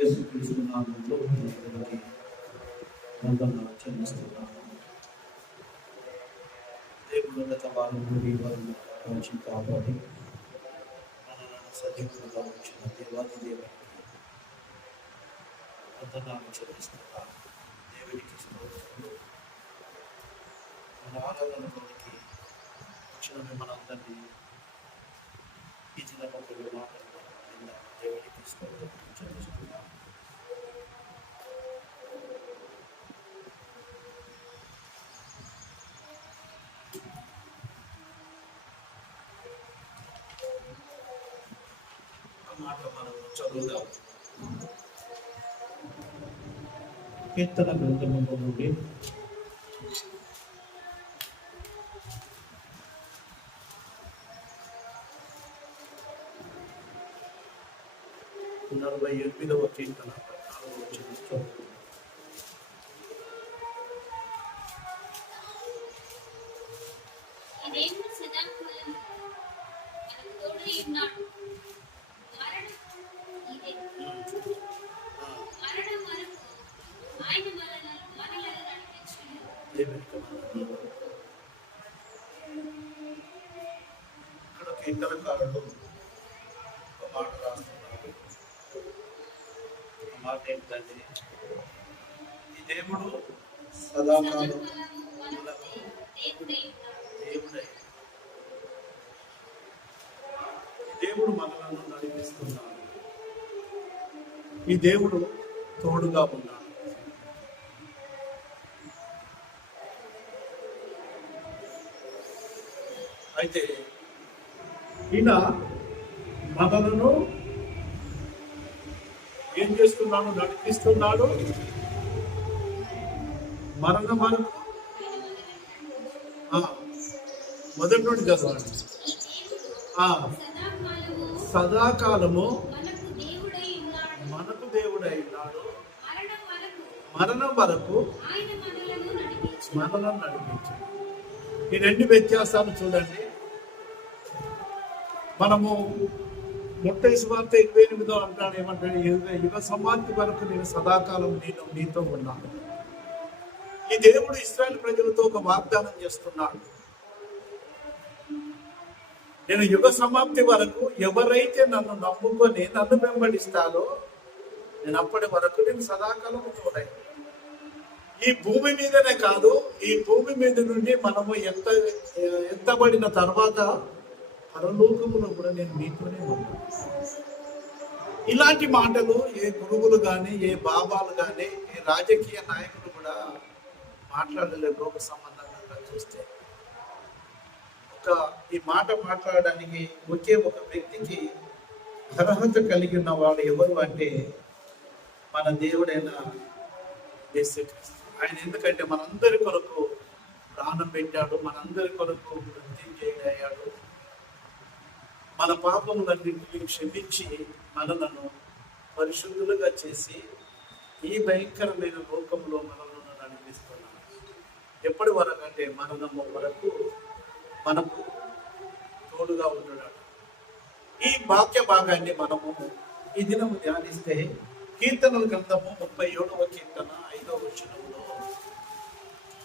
యేసుక్రీస్తు నామములో అందరికీ వందనాలు చెల్లిస్తున్నాను. దేవుడు గత వారం నుండి వారిని కాచి కాపాడి మనలను సజీవులుగా ఉంచిన దేవాది దేవునికి వందనాలు చెల్లిస్తున్నాను. దేవునికి స్తోత్రములు. మన ఆరాధనలోనికి వచ్చిన మనందరినీ ఈ దినములు మాటలు దేవునికి స్తోత్రం చెల్లిస్తున్నాను. మాట మనం చదువుదాం. కీర్తన గ్రంథము నుండి 48వ కీర్తన 14వ వచనం చదువుదాం. ఇక్కడ కీర్తనకారుడు ఒక మాట రాస్తున్నాడు. ఆ మాట ఏంటంటే, ఈ దేవుడు సదాకాలం దేవుడై దేవుడు మనలను నడిపిస్తున్నాడు. ఈ దేవుడు తోడుగా ఉన్నాడు. అయితే ఈయన మనలను ఏం చేస్తున్నాడు? నడిపిస్తున్నాడు. మరణం వరకు మొదటి నుండి చదవండి. సదాకాలము మనకు దేవుడై ఉన్నాడు. మరణం వరకు మనలను నడిపించాడు. ఈ రెండు వ్యత్యాసాలు చూడండి. మనము మత్తయి సువార్త 28వ అంటాడు, ఏమంటాడు? యుగ సమాప్తి వరకు నేను సదాకాలం నీతో ఉన్నాను. ఈ దేవుడు ఇశ్రాయేలు ప్రజలతో ఒక వాగ్దానం చేస్తున్నాడు. నేను యుగ సమాప్తి వరకు ఎవరైతే నన్ను నమ్ముకొని నన్ను వెంబడిస్తారో నేను అప్పటి వరకు నేను సదాకాలం తోడై. ఈ భూమి మీదనే కాదు, ఈ భూమి మీద నుండి మనము ఎత్తబడిన తర్వాత పరలోకములో కూడా నేను మీతోనే ఉన్నాను. ఇలాంటి మాటలు ఏ గురువులు కానీ, ఏ బాబాలు కానీ, ఏ రాజకీయ నాయకులు కూడా మాట్లాడలేదు. లోక సంబంధంగా చూస్తే ఈ మాట మాట్లాడడానికి ఒకే ఒక వ్యక్తికి అర్హత కలిగి ఉన్నవాడు ఎవరు అంటే మన దేవుడైన యేసుక్రీస్తు. ఆయన ఎందుకంటే మనందరి కొరకు ప్రాణం పెట్టాడు, మనందరి కొరకు మృత్యుంజయుడయ్యాడు. మన పాపములన్నింటినీ క్షమించి మనలను పరిశుద్ధులుగా చేసి ఈ భయంకరమైన లోకంలో మనలను నడిపిస్తున్నాడు. ఎప్పటి వరకు అంటే మరణము వరకు మనకు తోడుగా ఉంటున్నాడు. ఈ వాక్య భాగాన్ని మనము ఈ దినము ధ్యానిస్తే కీర్తనల గ్రంథము 37వ కీర్తన 5వ వచనంలో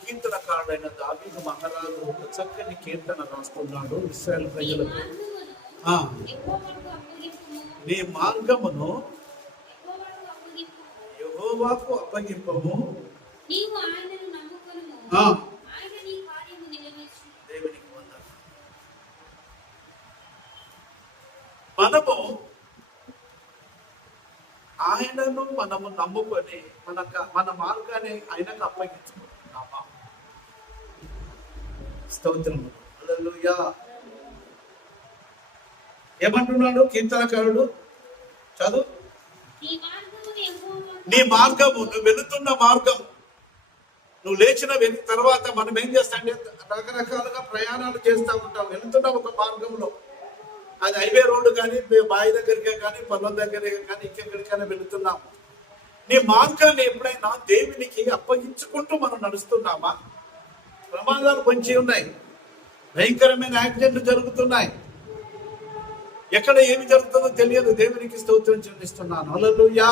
కీర్తనకారుడైన దావీదు మహారాజు ఒక చక్కని కీర్తన రాస్తున్నాడు ఇశ్రాయేలు ప్రజలకు. నీ మార్గమును యెహోవాకు అప్పగింపము, దేవునికి వందనాలు. మనము ఆయనను మనము నమ్ముకొని మన మార్గాన్ని ఆయనకు అప్పగించుకుంటున్నామా? స్తోత్రము. హల్లెలూయా. ఏమంటున్నాడు కీర్తనకారుడు? చదువు. నీ మార్గము, నువ్వు వెళుతున్న మార్గం, నువ్వు లేచిన తర్వాత మనం ఏం చేస్తాం? రకరకాలుగా ప్రయాణాలు చేస్తూ ఉంటాం. వెళుతున్న ఒక మార్గంలో, అది హైవే రోడ్డు కానీ, బావి దగ్గరికే కానీ, పొలం దగ్గరికే కానీ, ఇంకెక్కడికైనా వెళుతున్నాం. నీ మార్గాన్ని ఎప్పుడైనా దేవునికి అప్పగించుకుంటూ మనం నడుస్తున్నామా? ప్రమాదాలు పొంచి ఉన్నాయి, భయంకరమైన యాక్సిడెంట్లు జరుగుతున్నాయి. ఎక్కడ ఏమి జరుగుతుందో తెలియదు. దేవునికి స్తోత్రం చెల్లిస్తున్నాను. హల్లెలూయా.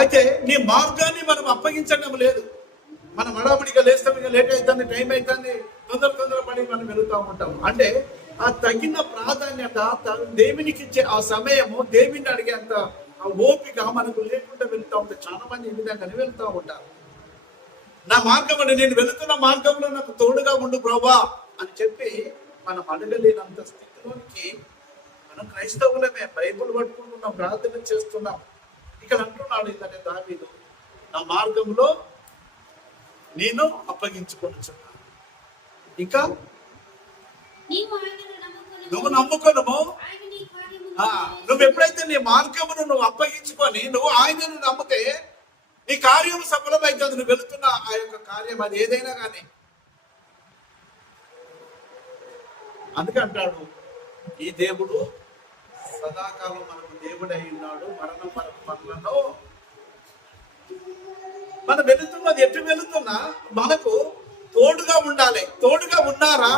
అయితే నీ మార్గాన్ని మనం అప్పగించడం లేదు. మనం హడావుడిగా లేస్తాం, ఇక లేట్ అవుతుంది, టైం అవుతుంది, తొందర పడి మనం వెళుతూ ఉంటాం. అంటే ఆ తగిన ప్రాధాన్యత, దేవునికి ఇచ్చే ఆ సమయము, దేవుని అడిగేంత ఆ ఓపిక మనకు లేకుండా వెళ్తూ ఉంటాయి. చాలా మంది ఈ విధంగానే వెళ్తూ ఉంటారు. నా మార్గం అంటే నేను వెళుతున్న మార్గంలో నాకు తోడుగా ఉండు ప్రభా అని చెప్పి మనం అడగలేనంత స్థితిలోనికి మనం క్రైస్తవులమే, బైబుల్ పట్టుకుంటున్నాం, ప్రార్థన చేస్తున్నాం. ఇక్కడ అంటున్నాడు ఏంటంటే దావీదు, నా మార్గంలో నేను అప్పగించుకొనుచున్నాను. ఇంకా నువ్వు నమ్ముకొనుము. నువ్వు ఎప్పుడైతే నీ మార్గమును నువ్వు అప్పగించుకొని నువ్వు ఆయనను నమ్మితే నీ కార్యం సఫలమైతుంది. నువ్వు వెళుతున్న ఆ యొక్క కార్యం అది ఏదైనా కానీ. అందుకే అంటాడు, ఈ దేవుడు సదాకాలం మనకు దేవుడై ఉన్నాడు. మరణం మనకు పనులను మనం వెళుతున్నది ఎటు వెళుతున్నా మనకు తోడుగా ఉండాలి. తోడుగా ఉన్నారా?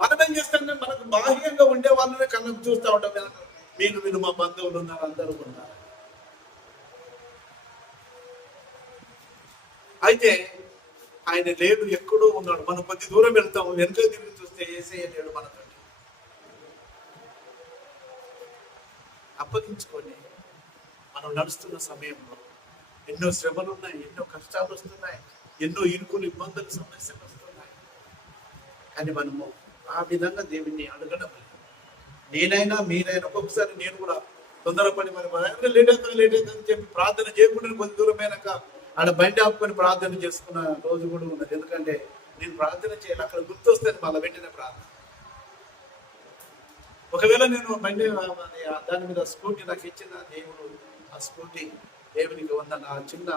మనం ఏం చేస్తాం, మనకు బాహ్యంగా ఉండే వాళ్ళనే కళ్ళకు చూస్తూ ఉంటాం. వీళ్ళు మా బంధువులు ఉన్నారు, అందరూ ఉన్నారు. అయితే ఆయన లేడు, ఎక్కడో ఉన్నాడు. మనం కొద్ది దూరం వెళ్తాం, వెనుక తిరిగి చూస్తే యేసయ్య లేడు మనతో. అప్పగించుకొని మనం నడుస్తున్న సమయంలో ఎన్నో శ్రమలు ఉన్నాయి, ఎన్నో కష్టాలు వస్తున్నాయి, ఎన్నో ఇరుకులు, ఇబ్బందులు, సమస్యలు వస్తున్నాయి. కానీ మనము ఆ విధంగా దేవుణ్ణి అడగడం లేదు. నేనైనా మీరైనా ఒక్కొక్కసారి నేను కూడా తొందరపడి మరి లేట్ అవుతుందని చెప్పి ప్రార్థన చేయకుండా కొద్ది దూరమైనాక ఆడ బండి ఆపుకొని ప్రార్థన చేసుకున్న రోజు కూడా ఉన్నది. ఎందుకంటే నేను ప్రార్థన చేయాలి, అక్కడ గుర్తొస్తుంది మళ్ళీ వెంటనే ప్రార్థన. ఒకవేళ నేను బండి దాని మీద స్కూటీ నాకు ఇచ్చిన దేవుడు, ఆ స్కూటీ దేవునికి వందన, ఆ చిన్న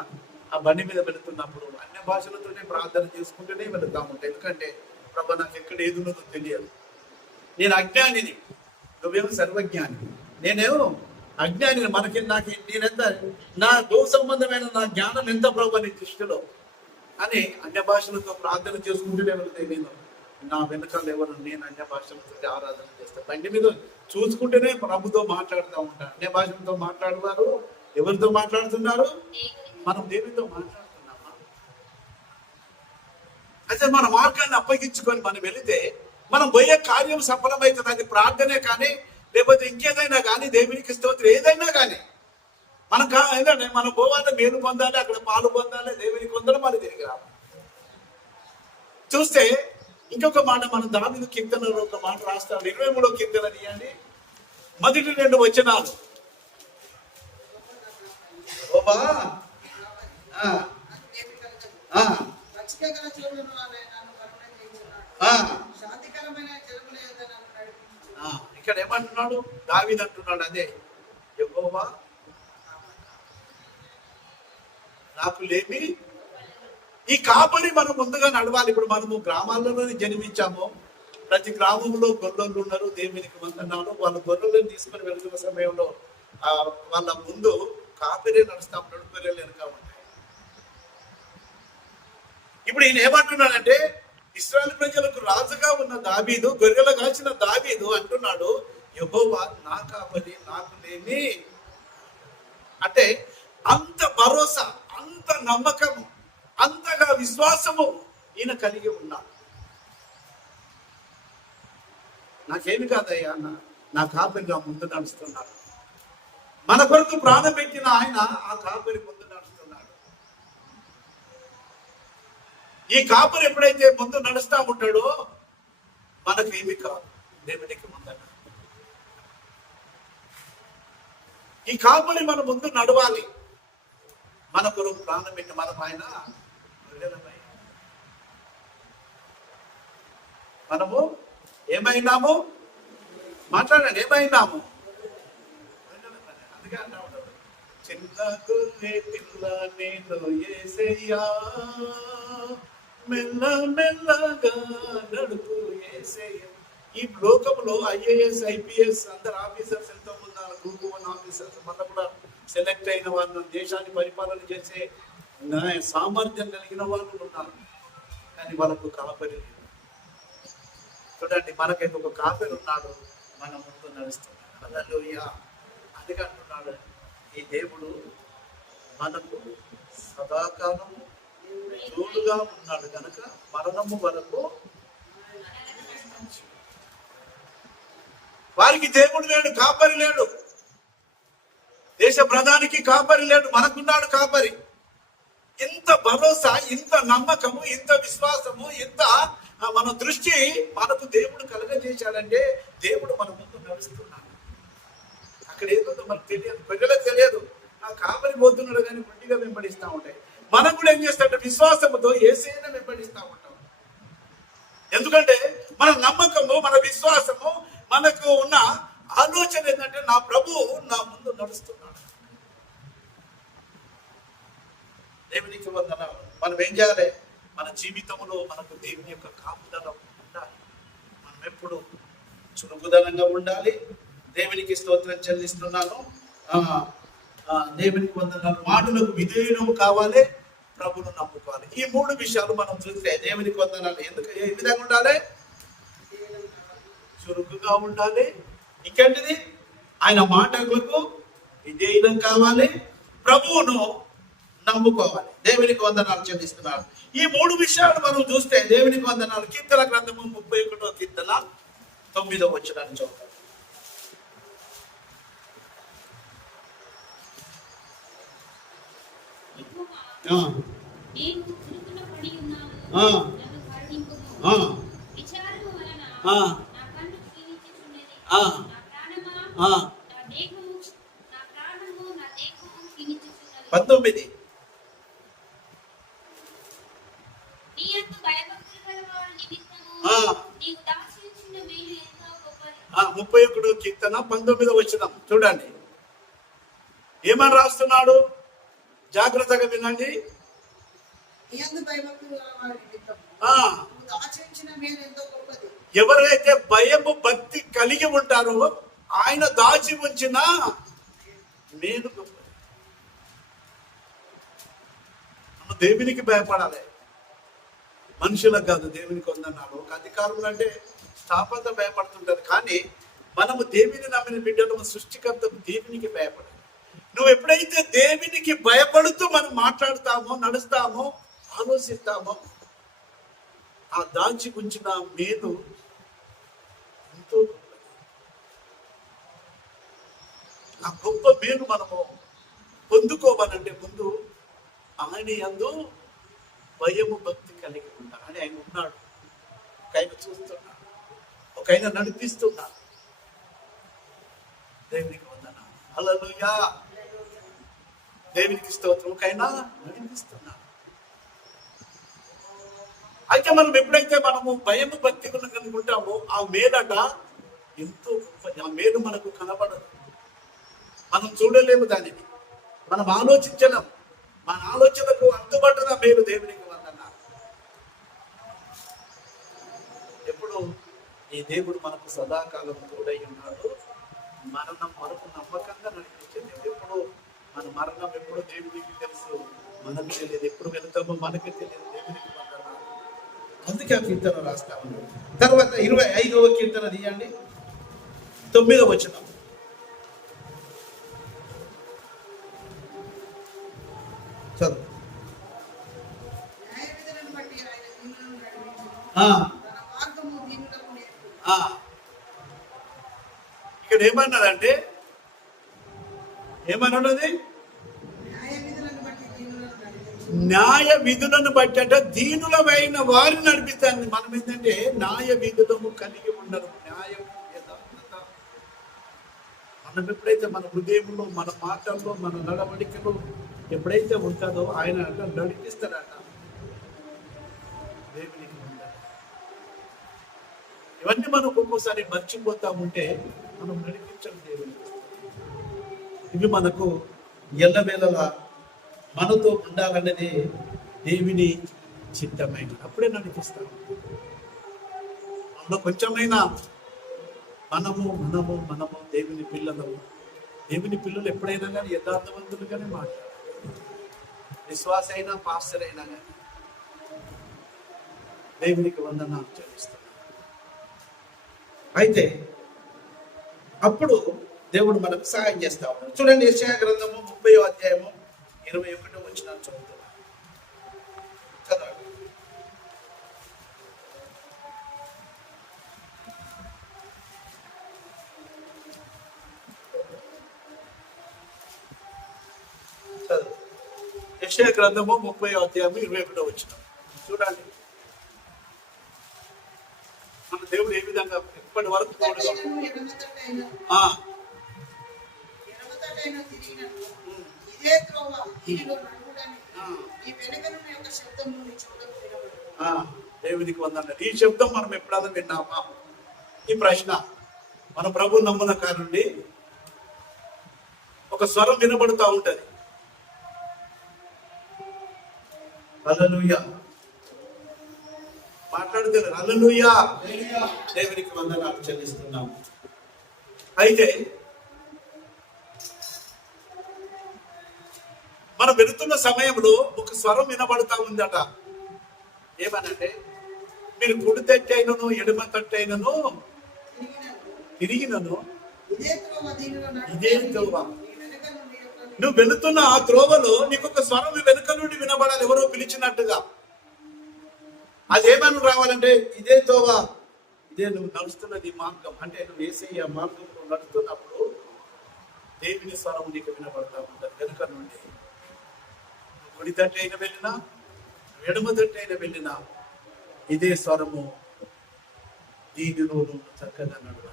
ఆ బండి మీద వెళుతున్నప్పుడు అన్య భాషలతోనే ప్రార్థన చేసుకుంటూనే వెళుతా ఉంటాయి. ఎందుకంటే ప్రభు నాకు ఎక్కడ ఏది ఉన్నదో తెలియదు. నేను అజ్ఞానిని, నువ్వేమో సర్వజ్ఞాని. నేనేమో అజ్ఞాని. మనకి నాకు నేనెంత, నా గో సంబంధమైన నా జ్ఞానం ఎంత ప్రభు నీ దృష్టిలో అని అన్య భాషలతో ప్రార్థన చేసుకుంటూనే వెళ్తే నేను నా వెనకాల ఎవరు, నేను అన్య భాషలతో ఆరాధన చేస్తాను. బండి మీద చూసుకుంటేనే ప్రభుతో మాట్లాడుతూ ఉంటాను. అన్య భాషలతో మాట్లాడుతారు. ఎవరితో మాట్లాడుతున్నారు? మనం దేవునితో మాట్లాడుతున్నామా? అయితే మన మార్గాన్ని అప్పగించుకొని మనం వెళితే మనం పోయే కార్యం సఫలమవుతుంది. అది ప్రార్థనే కానీ లేకపోతే ఇంకేదైనా కానీ, దేవునికి స్తోత్రం ఏదైనా కానీ మనం ఏంటంటే మనం పోవాలి, మేలు పొందాలి, అక్కడ పాలు పొందాలి, దేవునికి పొందడం, మళ్ళీ తిరిగి రావాలి. చూస్తే ఇంకొక మాట, మన దావీదు కీర్తనలో ఒక మాట రాస్తాడు. 23వ కీర్తన తీయండి, మొదటి 2 వచనాలు. ఇక్కడ ఏమంటున్నాడు దావీదు? అంటున్నాడు అదే, యెహోవా నాకు లేమి. ఈ కాపరి మనం ముందుగా నడవాలి. ఇప్పుడు మనము గ్రామాల్లోనే జన్మించాము. ప్రతి గ్రామంలో గొర్రెలు ఉన్నారు, దేవునికి వందనాలు. వాళ్ళ గొర్రెలను తీసుకొని వెళ్తున్న సమయంలో వాళ్ళ ముందు కాపరే నడుస్తా ఉంటాడు, గొర్రెలు వెనక ఉంటాయి. ఇప్పుడు ఈయన ఏమంటున్నాడంటే, ఇశ్రాయేలు ప్రజలకు రాజుగా ఉన్న దావీదు, గొర్రెలు కాల్చిన దావీదు అంటున్నాడు, యెహోవా నా కాపరి, నాకు లేమి. అంటే అంత భరోసా, అంత నమ్మకము, అంతగా విశ్వాసము ఈయన కలిగి ఉన్నాడు. నాకేమి కాదయ్యా, నా కాపరిగా ముందు నడుస్తున్నాడు. మన కొరకు ప్రాణం పెట్టిన ఆయన ఆ కాపరి ముందు నడుస్తున్నాడు. ఈ కాపరి ఎప్పుడైతే ముందు నడుస్తా ఉంటాడో మనకేమి కాదు, దేవునికి ముందట. ఈ కాపరి మన ముందు నడవాలి. మన కొరకు ప్రాణం పెట్టి మనం ఆయన మనము ఏమైనాము? మాట్లాడండి, ఏమైనాము? అందుకే అంటా ఉంటాడు, చిన్న గొర్రె పిల్ల నేను యేసయ్యా, మెల్ల మెల్లగా నడుపు యేసయ్యా. ఈ లోకంలో IAS IPS అందరు ఆఫీసర్స్ ఎంతో ఉన్నారు, గ్రూప్ 1 ఆఫీసర్స్. మన కూడా సెలెక్ట్ అయిన వాళ్ళు, దేశాన్ని పరిపాలన చేసే సామర్థ్యం కలిగిన వాళ్ళు ఉన్నారు. కానీ వాళ్ళకు కాపరి లేదు. చూడండి, మనకైతే ఒక కాపరి ఉన్నాడు, మన ముందు నడుస్తున్నాడు. హల్లెలూయా. అందుకే అంటున్నాడు, ఈ దేవుడు మనకు సదాకాలము తోడుగా ఉన్నాడు కనుక మరణము వరకు వారికి దేవుడు లేడు, కాపరి లేడు. దేశ ప్రధానికి కాపరి లేడు, మనకున్నాడు కాపరి. ఇంత భరోసా, ఇంత నమ్మకము, ఇంత విశ్వాసము, ఇంత మన దృష్టి మనకు దేవుడు కలగజేశాడంటే దేవుడు మన ముందు నడుస్తున్నాడు. అక్కడ ఏదో మనకు తెలియదు, ప్రజలకు తెలియదు. ఆ కాపరి పోతున్నాడు కానీ గుడ్డిగా వెంబడిస్తూ ఉంటాయి. మనం కూడా ఏం చేస్తాడు, విశ్వాసముతో యేసయ్యను వెంబడిస్తూ ఉంటాం. ఎందుకంటే మన నమ్మకము, మన విశ్వాసము, మనకు ఉన్న ఆలోచన ఏంటంటే నా ప్రభువు నా ముందు నడుస్తున్నాడు. దేవునికి వందనాలు. మనం ఏం చేయాలి, మన జీవితంలో మనకు దేవుని యొక్క కాపుదల ఉండాలి. మనం ఎప్పుడు చురుకుదనంగా ఉండాలి. దేవునికి స్తోత్రం చెల్లిస్తున్నాను. దేవునికి వందనాలు. మాటలకు విధేయులు కావాలి, ప్రభును నమ్ముకోవాలి. ఈ మూడు విషయాలు మనం చూస్తే దేవునికి వందనాలు. ఎందుకు ఏ విధంగా ఉండాలి, చురుకుగా ఉండాలి. ఇంకేంటిది, ఆయన మాటలకు విధేయులం కావాలి, ప్రభువును నమ్ముకోవాలి. దేవునికి వందనాలు చెల్లిస్తున్నారు. ఈ మూడు విషయాలు మనం చూస్తే దేవునికి వందనాలు. కీర్తన గ్రంథము 31వ కీర్తన 9వ వచనాన్ని చదువుతాం. పంతొమ్మిది 31వ కీర్తన 19వ వచనం చూడండి. ఏమని రాస్తున్నాడు, జాగ్రత్తగా వినండి. ఎవరైతే భయము భక్తి కలిగి ఉంటారో ఆయన దాచి ఉంచిన మేలు గొప్పది. మనం దేవునికి భయపడాలి, మనుషులకు కాదు. దేవునికి వందనాలు. ఒక అధికారులు అంటే స్థాపన భయపడుతుంటారు, కానీ మనము దేవుని నమ్మిన బిడ్డలు సృష్టికర్తకు దేవునికి భయపడాలి. నువ్వు ఎప్పుడైతే దేవునికి భయపడుతూ మనం మాట్లాడతామో, నడుస్తామో, ఆలోచిస్తామో, ఆ దాచి ఉంచిన మేలు ఎంతో గొప్పది. ఆ గొప్ప మేలు మనము పొందుకోవాలంటే ముందు ఆయన యందు భయము భక్తి కలిగి ఉంటాడు. అని ఆయన ఉన్నాడు, ఒక ఆయన చూస్తున్నాడు, ఒక ఆయన నడిపిస్తున్నాడు. దేవునికి వందనాలు. హల్లెలూయా. దేవునికి స్తోత్రం. ఒక ఆయన నడిపిస్తున్నాడు. అయితే మనం ఎప్పుడైతే మనము భయము భక్తి కనుకుంటామో ఆ మేలట ఎంతో గొప్పది. ఆ మేలు మనకు కనబడదు, మనం చూడలేము, దానిని మనం ఆలోచించలేము. మన ఆలోచనకు అందుబాటున మేలు. దేవునికి వందనాలు. ఎప్పుడు ఈ దేవుడు మనకు సదాకాలం తోడై ఉన్నాడు. మరణం మనకు నమ్మకంగా నడిపించింది. ఎప్పుడు మన మరణం ఎప్పుడు దేవునికి తెలుసు, మనకు తెలియదు. ఎప్పుడు వెళ్తామో మనకి తెలియదు. దేవునికి వందనాలు. అందుకే ఆ కీర్తన రాస్తా ఉన్నాడు. తర్వాత 25వ కీర్తన తీయండి, 9వ వచనం. చదువు. ఇక్కడ ఏమన్నదంటే, ఏమన్నది, న్యాయ విధులను బట్టి అంటే దీనులమైన వారిని నడిపిస్తాను. మనం ఏంటంటే న్యాయ విధులము కలిగి ఉండరు. న్యాయం, యథార్థత మనం ఎప్పుడైతే మన హృదయంలో, మన మాటల్లో, మన నడవడికలో ఎప్పుడైతే ఉంటుందో ఆయన నడిపిస్తాడట. దేవునికి ఉండాలి. ఇవన్నీ మనం ఒక్కొక్కసారి మర్చిపోతా ఉంటే మనం నడిపించడం దేవునికి. ఇవి మనకు ఎల్లవేళలా మనతో ఉండాలనేది దేవుని చిత్తమైనది. అప్పుడే నడిపిస్తాం. అందులో కొంచెమైనా మనము దేవుని పిల్లలము. దేవుని పిల్లలు ఎప్పుడైనా కానీ యథార్థవంతులుగానే మాట్లాడాలి. విశ్వాస అయినా, పాస్టర్ అయినా కానీ దేవునికి వందనాలు చెల్లిస్తాం. అయితే అప్పుడు దేవుడు మనకు సహాయం చేస్తా ఉన్నాడు. చూడండి, యెషయా గ్రంథము 30వ అధ్యాయము 21 వచనాన్ని చదువుతున్నా. చదవండి. చదువు. యెషయా గ్రంథము 30వ అధ్యాయం 21 వచనం చూడండి. మన దేవుడు ఏ విధంగా ఇప్పటి వరకు దేవునికి వందనాలు. ఈ శబ్దం మనం ఎప్పుడైనా విన్నామా? ఈ ప్రశ్న మన ప్రభు నమ్మున కానుండి ఒక స్వరం వినబడుతూ ఉంటది. హల్లెలూయా మాట్లాడుతారు. హల్లెలూయా, దేవునికి వందనాలు చెల్లిస్తున్నాం. అయితే మనం వెళుతున్న సమయంలో ఒక స్వరం వినబడుతూ ఉందట. ఏమనంటే, మీరు కుడి తట్టు అయినను ఎడమ తట్టు అయినను తిరిగినను ఇదే త్రోవ. నువ్వు వెళుతున్న ఆ త్రోవలో నీకు ఒక స్వరం వెనుక నుండి వినబడాలి, ఎవరో పిలిచినట్టుగా. అదేమని రావాలంటే, ఇదే త్రోవ, ఇదే నువ్వు నడుస్తున్నది మార్గం. అంటే నువ్వు యేసయ్య మార్గంలో నడుస్తున్నప్పుడు దేవుని స్వరం నీకు వినబడతా ఉంటుంది వెనుక నుండి. కుడి తట్టు అయిన వెళ్ళినా ఎడమ తట్టు అయిన వెళ్ళినా ఇదే స్వరము, దీనిలో నువ్వు చక్కగా నడవాలి.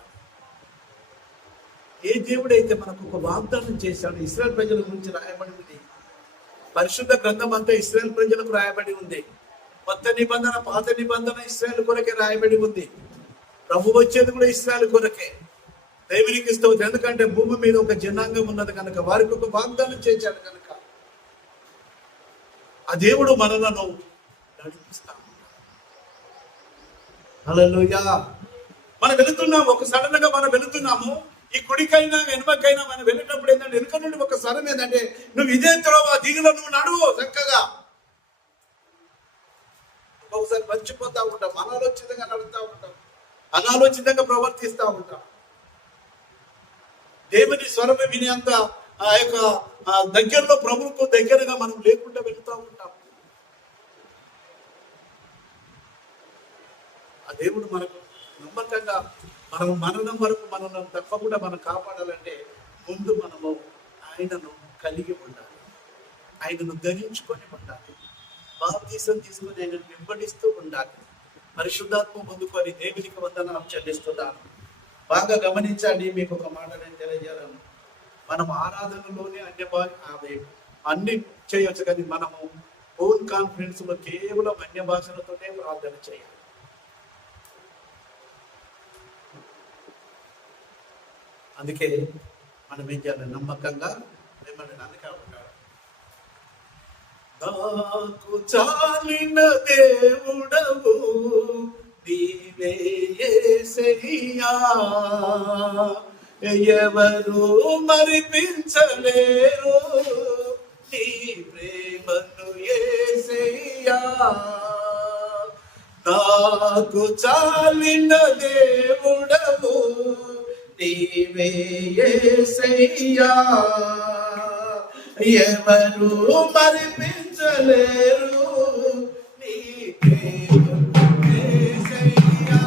ఏ దేవుడైతే మనకు ఒక వాగ్దానం చేశాడు, ఇశ్రాయేల్ ప్రజల గురించి రాయబడి ఉంది. పరిశుద్ధ గ్రంథం అంతా ఇశ్రాయేల్ ప్రజలకు రాయబడి ఉంది. కొత్త నిబంధన, పాత నిబంధన ఇశ్రాయేల్ కొరకే రాయబడి ఉంది. ప్రభు వచ్చేది కూడా ఇశ్రాయేల్ కొరకే. దేవునికి స్తోత్రం. ఎందుకంటే భూమి మీద ఒక జనాంగం ఉన్నది కనుక, వారికి ఒక వాగ్దానం చేశాడు కనుక ఆ దేవుడు మనలను నడిపిస్తాడు. హల్లెలూయా. మనం వెళుతున్నాము, ఒక సడన్ గా మనం వెళుతున్నాము. ఈ కుడికైనా వెనుకైనా మనం వెళ్ళేటప్పుడు ఏంటంటే, వెనుక నుండి ఒక స్వరం ఏంటంటే, నువ్వు ఇదే త్రోవ, దీనిలో నువ్వు నడువు చక్కగా. ఒకసారి మర్చిపోతా ఉంటాం, అనాలోచితంగా నడుస్తూ ఉంటాం, అనాలోచితంగా ప్రవర్తిస్తూ ఉంటాం. దేవుని స్వరం వినేంత ఆ యొక్క దగ్గరలో, ప్రభువుకు దగ్గరగా మనం లేకుండా వెళుతూ ఉంటాం. ఆ దేవుడు మనకు నమ్మకంగా మనం మరణం వరకు మనల్ని తప్పకుండా మనం కాపాడాలంటే ముందు మనము ఆయనను కలిగి ఉండాలి, ఆయనను ధరించుకొని ఉండాలి, బాప్తీసం తీసుకొని ఆయనను వెంబడిస్తూ ఉండాలి. పరిశుద్ధాత్మ పొందుకొని దేవునికి వందనాలు చెల్లిస్తున్నాను. బాగా గమనించండి, మీకు ఒక మాట నేను తెలియజేయాలను. మనం ఆరాధనలోనే అన్ని చేయొచ్చు, కానీ మనము ఓన్ కాన్ఫిడెన్స్ లో కేవలం అన్య భాషలతోనే ప్రార్థన చేయాలి. అందుకే మనం ఏం చేయాలి? నమ్మకంగా మిమ్మల్ని నమ్మకంగా ఉంటాడు. నాకు చాలిన దేవుడవు నీవే యేసయ్యా, ఎవరు మరిపించలేరు నీ ప్రేమను యేసయ్యా. నాకు చాలిన దేవుడవు నీవే యేసయ్యా, ఎవరు మరిపించలేరు నీ ప్రేమను యేసయ్యా.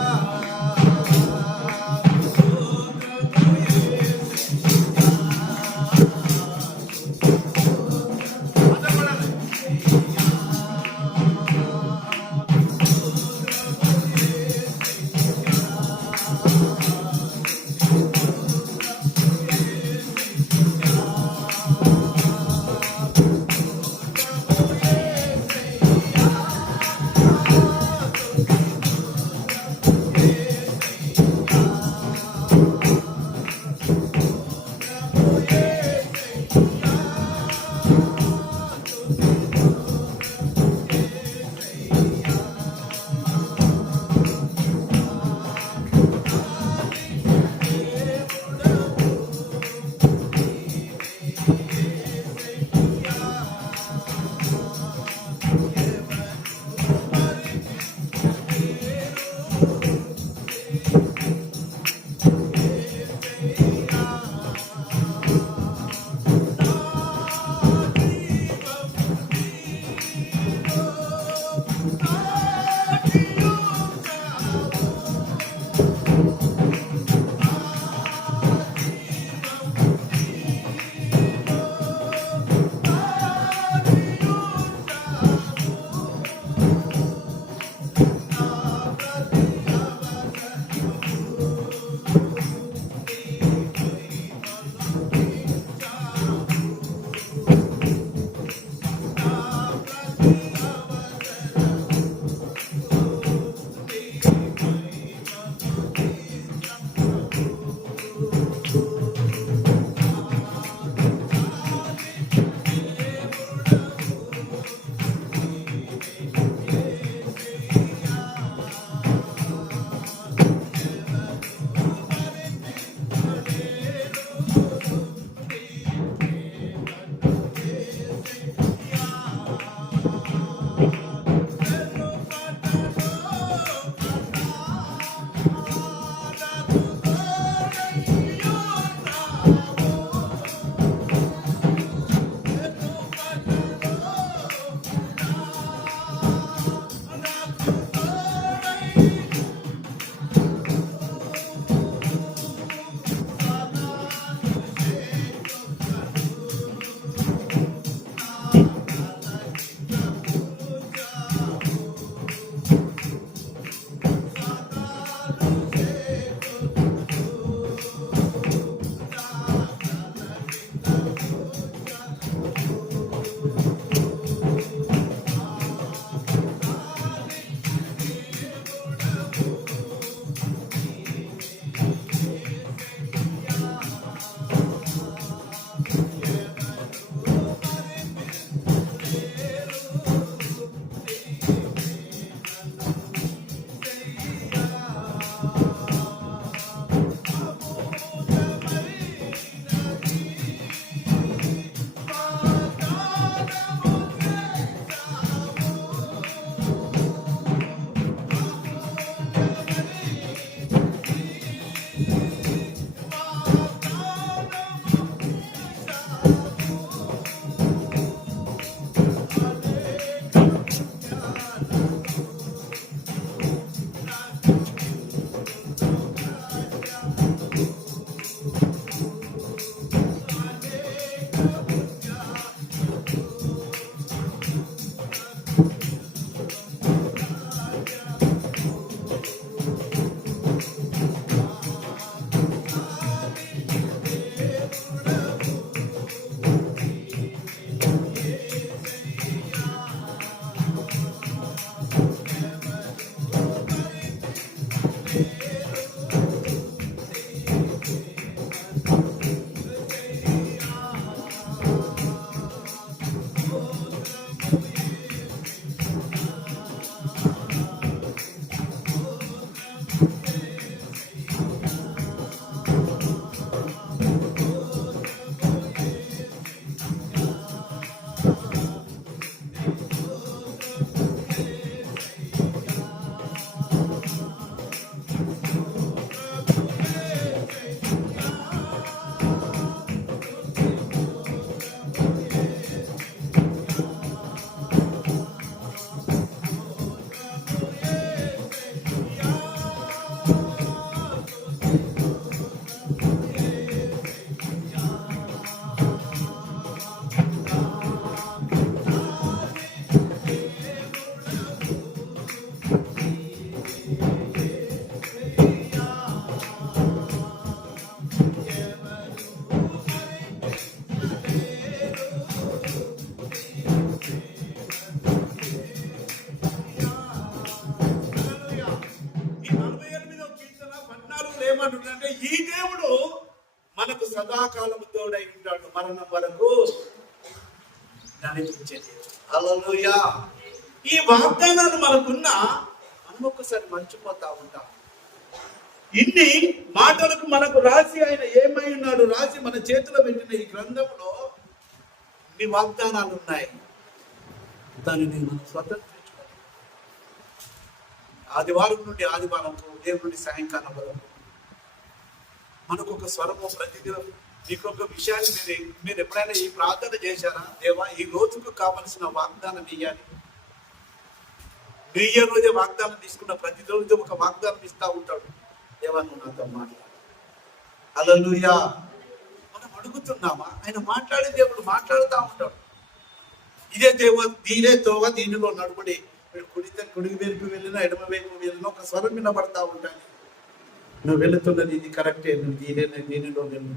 ఈ 48వ కీర్తన 14 ఏమంటుందంటే, ఈ దేవుడు మనకు సదాకాలం తోడై ఉంటాడు, మరణం వరకు కనిపించే దేవుడు. హల్లెలూయా. ఈ వాగ్దానాలు మనకున్న మనం ఒక్కసారి మర్చిపోతా ఉంటాం. ఇన్ని మాటలకు మనకు రాసి ఆయన ఏమై ఉన్నాడు రాసి మన చేతిలో పెట్టిన ఈ గ్రంథంలో ఇన్ని వాగ్దానాలు ఉన్నాయి. దానిని మనం స్వతంత్రించుకోవాలి. ఆదివారం నుండి ఆదివారంకు, ఉదయం నుండి సాయంకాలం వరకు మనకు ఒక స్వరము ప్రతిదినం. మీకు ఒక విషయాన్ని మీరు ఎప్పుడైనా ఈ ప్రార్థన చేశారా? దేవా, ఈ రోజుకు కావలసిన వాగ్దానం ఇయ్యాలి. న్యూ ఇయర్ రోజే వాగ్దానం తీసుకున్న ప్రతిరోజు ఒక వాగ్దానం ఇస్తా ఉంటాడు. దేవా, నువ్వు నాతో మాట్లాడు. హల్లెలూయా. మనం అడుగుతున్నామా? ఆయన మాట్లాడే దేవుడు మాట్లాడుతూ ఉంటాడు. ఇదే దీనే తోవ, దీనిలో నడుబడి. మీరు కుడికి వైపు వెళ్ళినా ఎడమ వైపు వెళ్ళినా ఒక స్వరం వినబడతా ఉంటాను. నువ్వు వెళుతున్నది ఇది కరెక్టే, నువ్వు దీనిలో వెళ్ళు.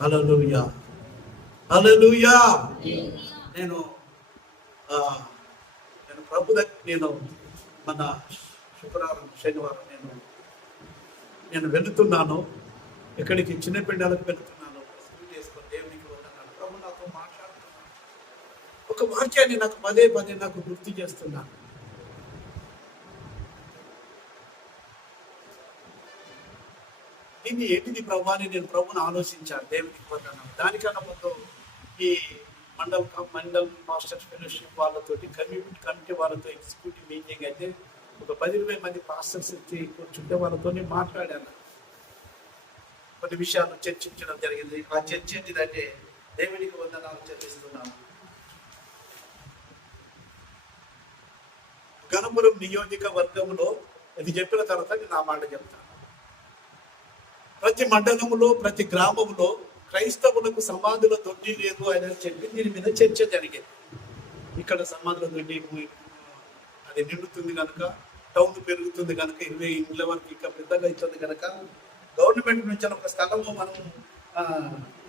హల్లెలూయా, హల్లెలూయా. నేను ప్రభు దగ్గర నేను మన శుక్రవారం శనివారం నేను వెళుతున్నాను. ఎక్కడికి? చిన్నపిండాలకు వెళుతున్నాను. స్కూల్ చేసుకొని దేవునికి వస్తున్నాను. ప్రభు నాతో మాట్లాడుతున్నాను. ఒక వాక్యాన్ని నాకు పదే నాకు గుర్తు చేస్తున్నాను. ఇది ఏంటిది ప్రభు అని నేను ప్రభుని ఆలోచించాను. దేవునికి వస్తున్నాను. దానికన్నా ముందు ఈ మండల్ మాస్టర్స్ ఫెలోషిప్ వాళ్ళతోటి కమిటీ వాళ్ళతో ఎగ్జిక్యూటివ్ మీటింగ్ అయితే ఒక 10-20 మంది పాస్టర్స్ కూర్చుంటే వాళ్ళతో మాట్లాడాను. కొన్ని విషయాలు చర్చించడం జరిగింది. ఆ చర్చ ఏంటిదంటే, దేవునికి వందనాలు చెల్లిస్తున్నాను. గణపురం నియోజకవర్గంలో ఇది చెప్పిన తర్వాత నేను ఆ మాట చెప్తాను. ప్రతి మండలంలో, ప్రతి గ్రామంలో క్రైస్తవులకు సమాధుల దొడ్డి లేదు అని చెప్పి దీని మీద చర్చ జరిగింది. ఇక్కడ సమాధుల దొడ్డి అది నిండుతుంది కనుక, టౌన్ పెరుగుతుంది కనుక, 20 ఇండ్ల వరకు ఇంకా పెద్దగా అవుతుంది కనుక గవర్నమెంట్ నుంచి ఒక స్థలము మనం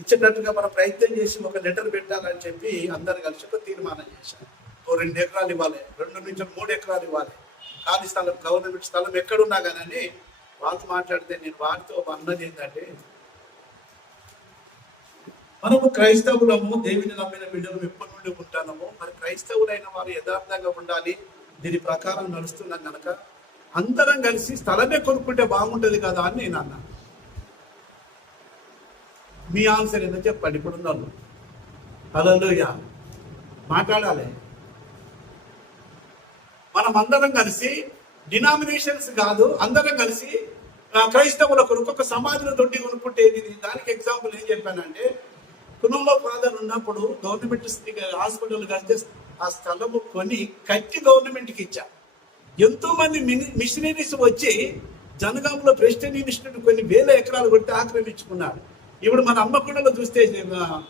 ఇచ్చేటట్టుగా మనం ప్రయత్నం చేసి ఒక లెటర్ పెట్టాలని చెప్పి అందరు కలిసి ఒక తీర్మానం చేశారు. 2 ఎకరాలు ఇవ్వాలి, 2 నుంచి 3 ఎకరాలు ఇవ్వాలి. ఖాళీ స్థలం, గవర్నమెంట్ స్థలం ఎక్కడున్నా కానీ వాళ్ళు మాట్లాడితే నేను వారితో అన్నది ఏంటంటే, మనము క్రైస్తవులము, దేవుని నమ్మిన బిడ్డలు ఎప్పటి నుండి ఉంటాము. మరి క్రైస్తవులైన వారు యథార్థంగా ఉండాలి. దీని ప్రకారం నడుస్తున్నాం కనుక అందరం కలిసి స్థలమే కొనుక్కుంటే బాగుంటుంది కదా అని నేను అన్నా. మీ ఆన్సర్ ఏదో చెప్పండి. ఇప్పుడు ఉన్నాను. హల్లెలూయా. మాట్లాడాలి. మనం అందరం కలిసి, డినామినేషన్స్ కాదు, అందరం కలిసి క్రైస్తవుల కొరకు ఒక సమాధిలో దొడ్డి కొనుక్కుంటే దానికి ఎగ్జాంపుల్ ఏం చెప్పానంటే, కుటుంబ ఫాదర్ ఉన్నప్పుడు గవర్నమెంట్ హాస్పిటల్ కలిసి ఆ స్థలము కొని కట్టి గవర్నమెంట్కి ఇచ్చా. ఎంతో మంది మిషనరీస్ వచ్చి జనగాంలో ప్రెసిడెంట్ ఇన్స్టిట్యూట్ కొన్ని 1000 ఎకరాలు కొట్టి ఆక్రమించుకున్నారు. ఇప్పుడు మన అమ్మకొండలో చూస్తే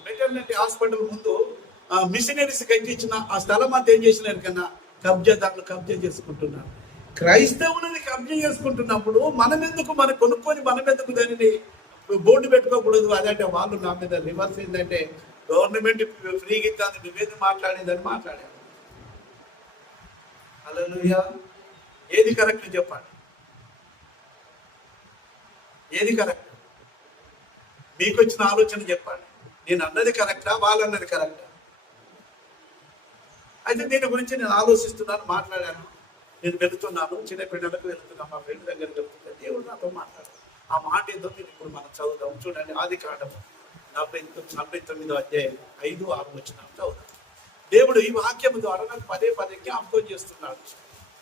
వెటర్నరీ హాస్పిటల్ ముందు మిషనరీస్ కట్టించిన ఆ స్థలం అంతా ఏం చేసినారు కన్నా దాంట్లో కబ్జా చేసుకుంటున్నారు. క్రైస్తవులని కబ్జా చేసుకుంటున్నప్పుడు మనం కొనుక్కొని మనం ఎందుకు దానిని బోర్డు పెట్టుకోకూడదు? అదంటే వాళ్ళు నా మీద రివర్స్ ఏంటంటే, గవర్నమెంట్ ఫ్రీగా ఇద్దాన్ని నువ్వేది మాట్లాడేదని మాట్లాడారు. హల్లెలూయా. ఏది కరెక్ట్ చెప్పండి? ఏది కరెక్ట్? మీకు వచ్చిన ఆలోచన చెప్పండి. నేను అన్నది కరెక్టా, వాళ్ళు అన్నది కరెక్టా? అయితే దీని గురించి నేను ఆలోచిస్తున్నాను, మాట్లాడాను. నేను వెళుతున్నాను, చిన్న పిల్లలకు వెళ్తున్నాను, మా ఫ్రెండ్ దగ్గరికి వెళ్తున్నాను. దేవుడు నాతో మాట్లాడు. ఆ మాట ఏదో మీరు ఇప్పుడు మనం చదువుదాం. చూడండి, ఆదికాండము 49వ అధ్యాయం 5-6 వచనాలు చదువుదాం. దేవుడు ఈ వాక్యం ద్వారా నాకు పదే జ్ఞాపకం చేస్తున్నాడు.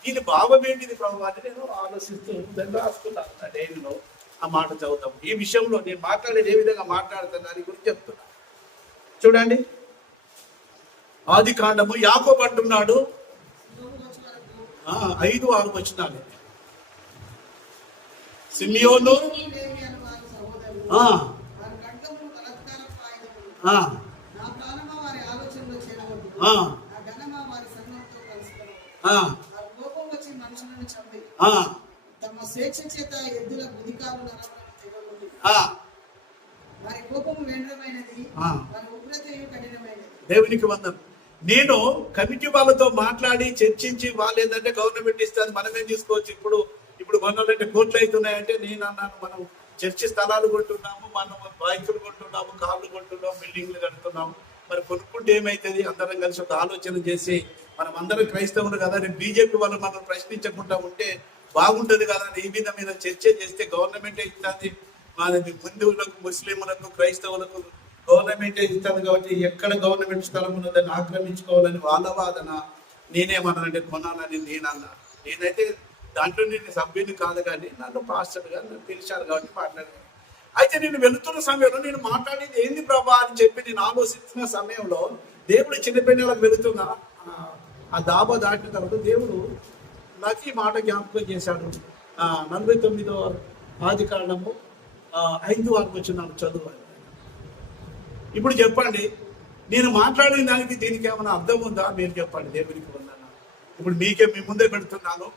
దీని భావం ఏంటిది ప్రభు అని నేను ఆలోచిస్తూ దాన్ని రాసుకున్నాను. నా డైరీలో ఆ మాట చదువుతాం. ఈ విషయంలో నేను మాట్లాడేది ఏ విధంగా మాట్లాడుతాను దాని గురించి చెప్తున్నాను. చూడండి, ఆదికాండము యాకోబు అంటున్నాడు, 5-6 వచనాలు. సిమియోను తమ స్వేచ్ఛ చేత ఎద్దుల గుదికాలు వారి కోపము వేంద్రమైనది, ఆ. వారి ఉగ్రతయు కఠినమైనది. దేవునికి వందనం. నేను కమిటీ వాళ్ళతో మాట్లాడి చర్చించి వాళ్ళు ఏంటంటే గవర్నమెంట్ ఇస్తుంది మనమేం తీసుకోవచ్చు. ఇప్పుడు కొనాలంటే కోట్లు అవుతున్నాయంటే నేను అన్నాను, మనం చర్చి స్థలాలు కొంటున్నాము, మనం బైకులు కొంటున్నాము, కార్లు కొంటున్నాము, బిల్డింగ్లు కడుతున్నాము. మరి కొనుక్కుంటే ఏమైతుంది? అందరం కలిసి ఒక ఆలోచన చేసి మనం అందరం క్రైస్తవులు కదా, నేను బీజేపీ వాళ్ళు మనం ప్రశ్నించకుండా ఉంటే బాగుంటది కదా అని ఈ మీద చర్చ చేస్తే గవర్నమెంటే ఇస్తుంది. మన హిందువులకు, ముస్లింలకు, క్రైస్తవులకు గవర్నమెంటే ఇస్తుంది కాబట్టి ఎక్కడ గవర్నమెంట్ స్థలం ఉన్నదని ఆక్రమించుకోవాలని వాళ్ళ వాదన. నేనేమన్నానంటే కొనాలని నేనన్నా. నేనైతే దాంట్లో నేను సభ్యుని కాదు, కానీ నన్ను పాస్టర్గా నన్ను పిలిచారు కాబట్టి మాట్లాడాను. అయితే నేను వెళుతున్న సమయంలో నేను మాట్లాడేది ఏంది ప్రభా అని చెప్పి నేను ఆలోచిస్తున్న సమయంలో దేవుడు చిన్నపిల్లలకు వెళుతున్నా ఆ దాబా దాటిన తర్వాత దేవుడు నాకు ఈ మాట జ్ఞాపకం చేశాడు. 49వ ఆదికాండము 5 వచ్చిన చదువు. ఇప్పుడు చెప్పండి, నేను మాట్లాడిన దానికి దీనికి ఏమైనా అర్థం ఉందా? మీరు చెప్పండి. దేవునికి ఉందన్నా. ఇప్పుడు మీ ముందే పెడుతున్నాను,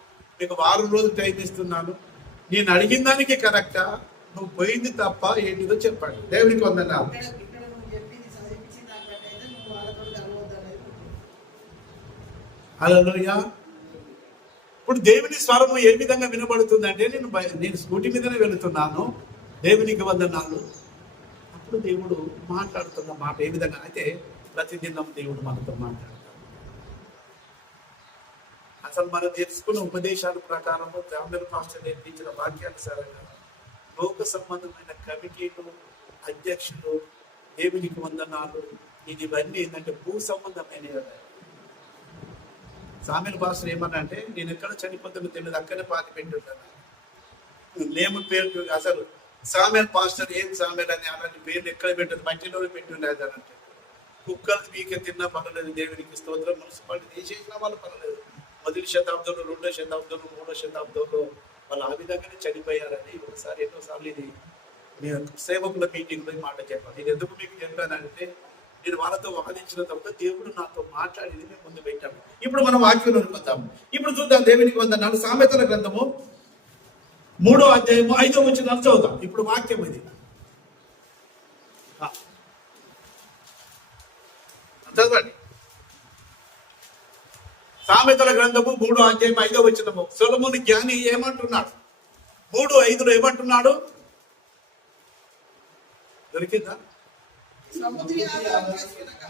మీకు 6 రోజులు టైం ఇస్తున్నాను. నేను అడిగిన దానికి కరెక్టా, నువ్వు పోయింది తప్ప ఏంటిదో చెప్పండి. దేవునికి వందన్నా. హల్లెలూయా. ఇప్పుడు దేవుని స్వరము ఏ విధంగా వినబడుతుందంటే నేను స్కూటీ మీదనే వెళుతున్నాను, దేవునికి వందనాలు. అప్పుడు దేవుడు మాట్లాడుతున్న మాట ఏ విధంగా అయితే ప్రతిదినం దేవుడు మనతో మాట్లాడతాడు. అసలు మనం నేర్చుకున్న ఉపదేశాల ప్రకారము గ్రామీణ పాస్టర్ నేర్పించిన వాక్యానుసారంగా లోక సంబంధమైన కమిటీలు, అధ్యక్షులు, దేవునికి వందనాలు, ఇవన్నీ ఏంటంటే భూ సంబంధమైన. సామెల పాస్టర్ ఏమన్నా అంటే నేను ఎక్కడ చనిపోతున్నా తెలియదు, అక్కడే పాతి పెట్టుంటాను. నేము పేరు అసలు సామెల్ పాస్టర్ ఏం సామెల్ అని అలాంటి పేర్లు ఎక్కడ పెట్టదు, మంచిలో పెట్టుండేది అని అంటే. కుక్కలు వీకే తిన్నా పర్వాలేదు, దేవునికి స్తోత్రం. మున్సిపాలిటీ ఏ చేసినా వాళ్ళు పర్వాలేదు. 1వ శతాబ్దంలో, 2వ శతాబ్దంలో, 3వ శతాబ్దంలో వాళ్ళు ఆ విధంగానే చనిపోయారని ఒకసారి ఎన్నోసార్లు ఇది నేను సేవకుల మీటింగ్లో ఈ మాట చెప్పాను. నేను ఎందుకు మీకు చెప్పానంటే నేను వాళ్ళతో వాదించిన తర్వాత దేవుడు నాతో మాట్లాడింది మేము ముందు పెట్టాము. ఇప్పుడు మనం వాక్యంలోకి వద్దాము. ఇప్పుడు చూద్దాం దేవునికి వందనాలు. సామెతల గ్రంథము 3వ అధ్యాయము 5వ వచనం చదువుతాం. ఇప్పుడు వాక్యం ఇది చదవండి. సామెతల గ్రంథము 3వ అధ్యాయం 5వ వచనము. సొలొమోను జ్ఞాని ఏమంటున్నాడు? 3:5 ఏమంటున్నాడు? దొరికిందా?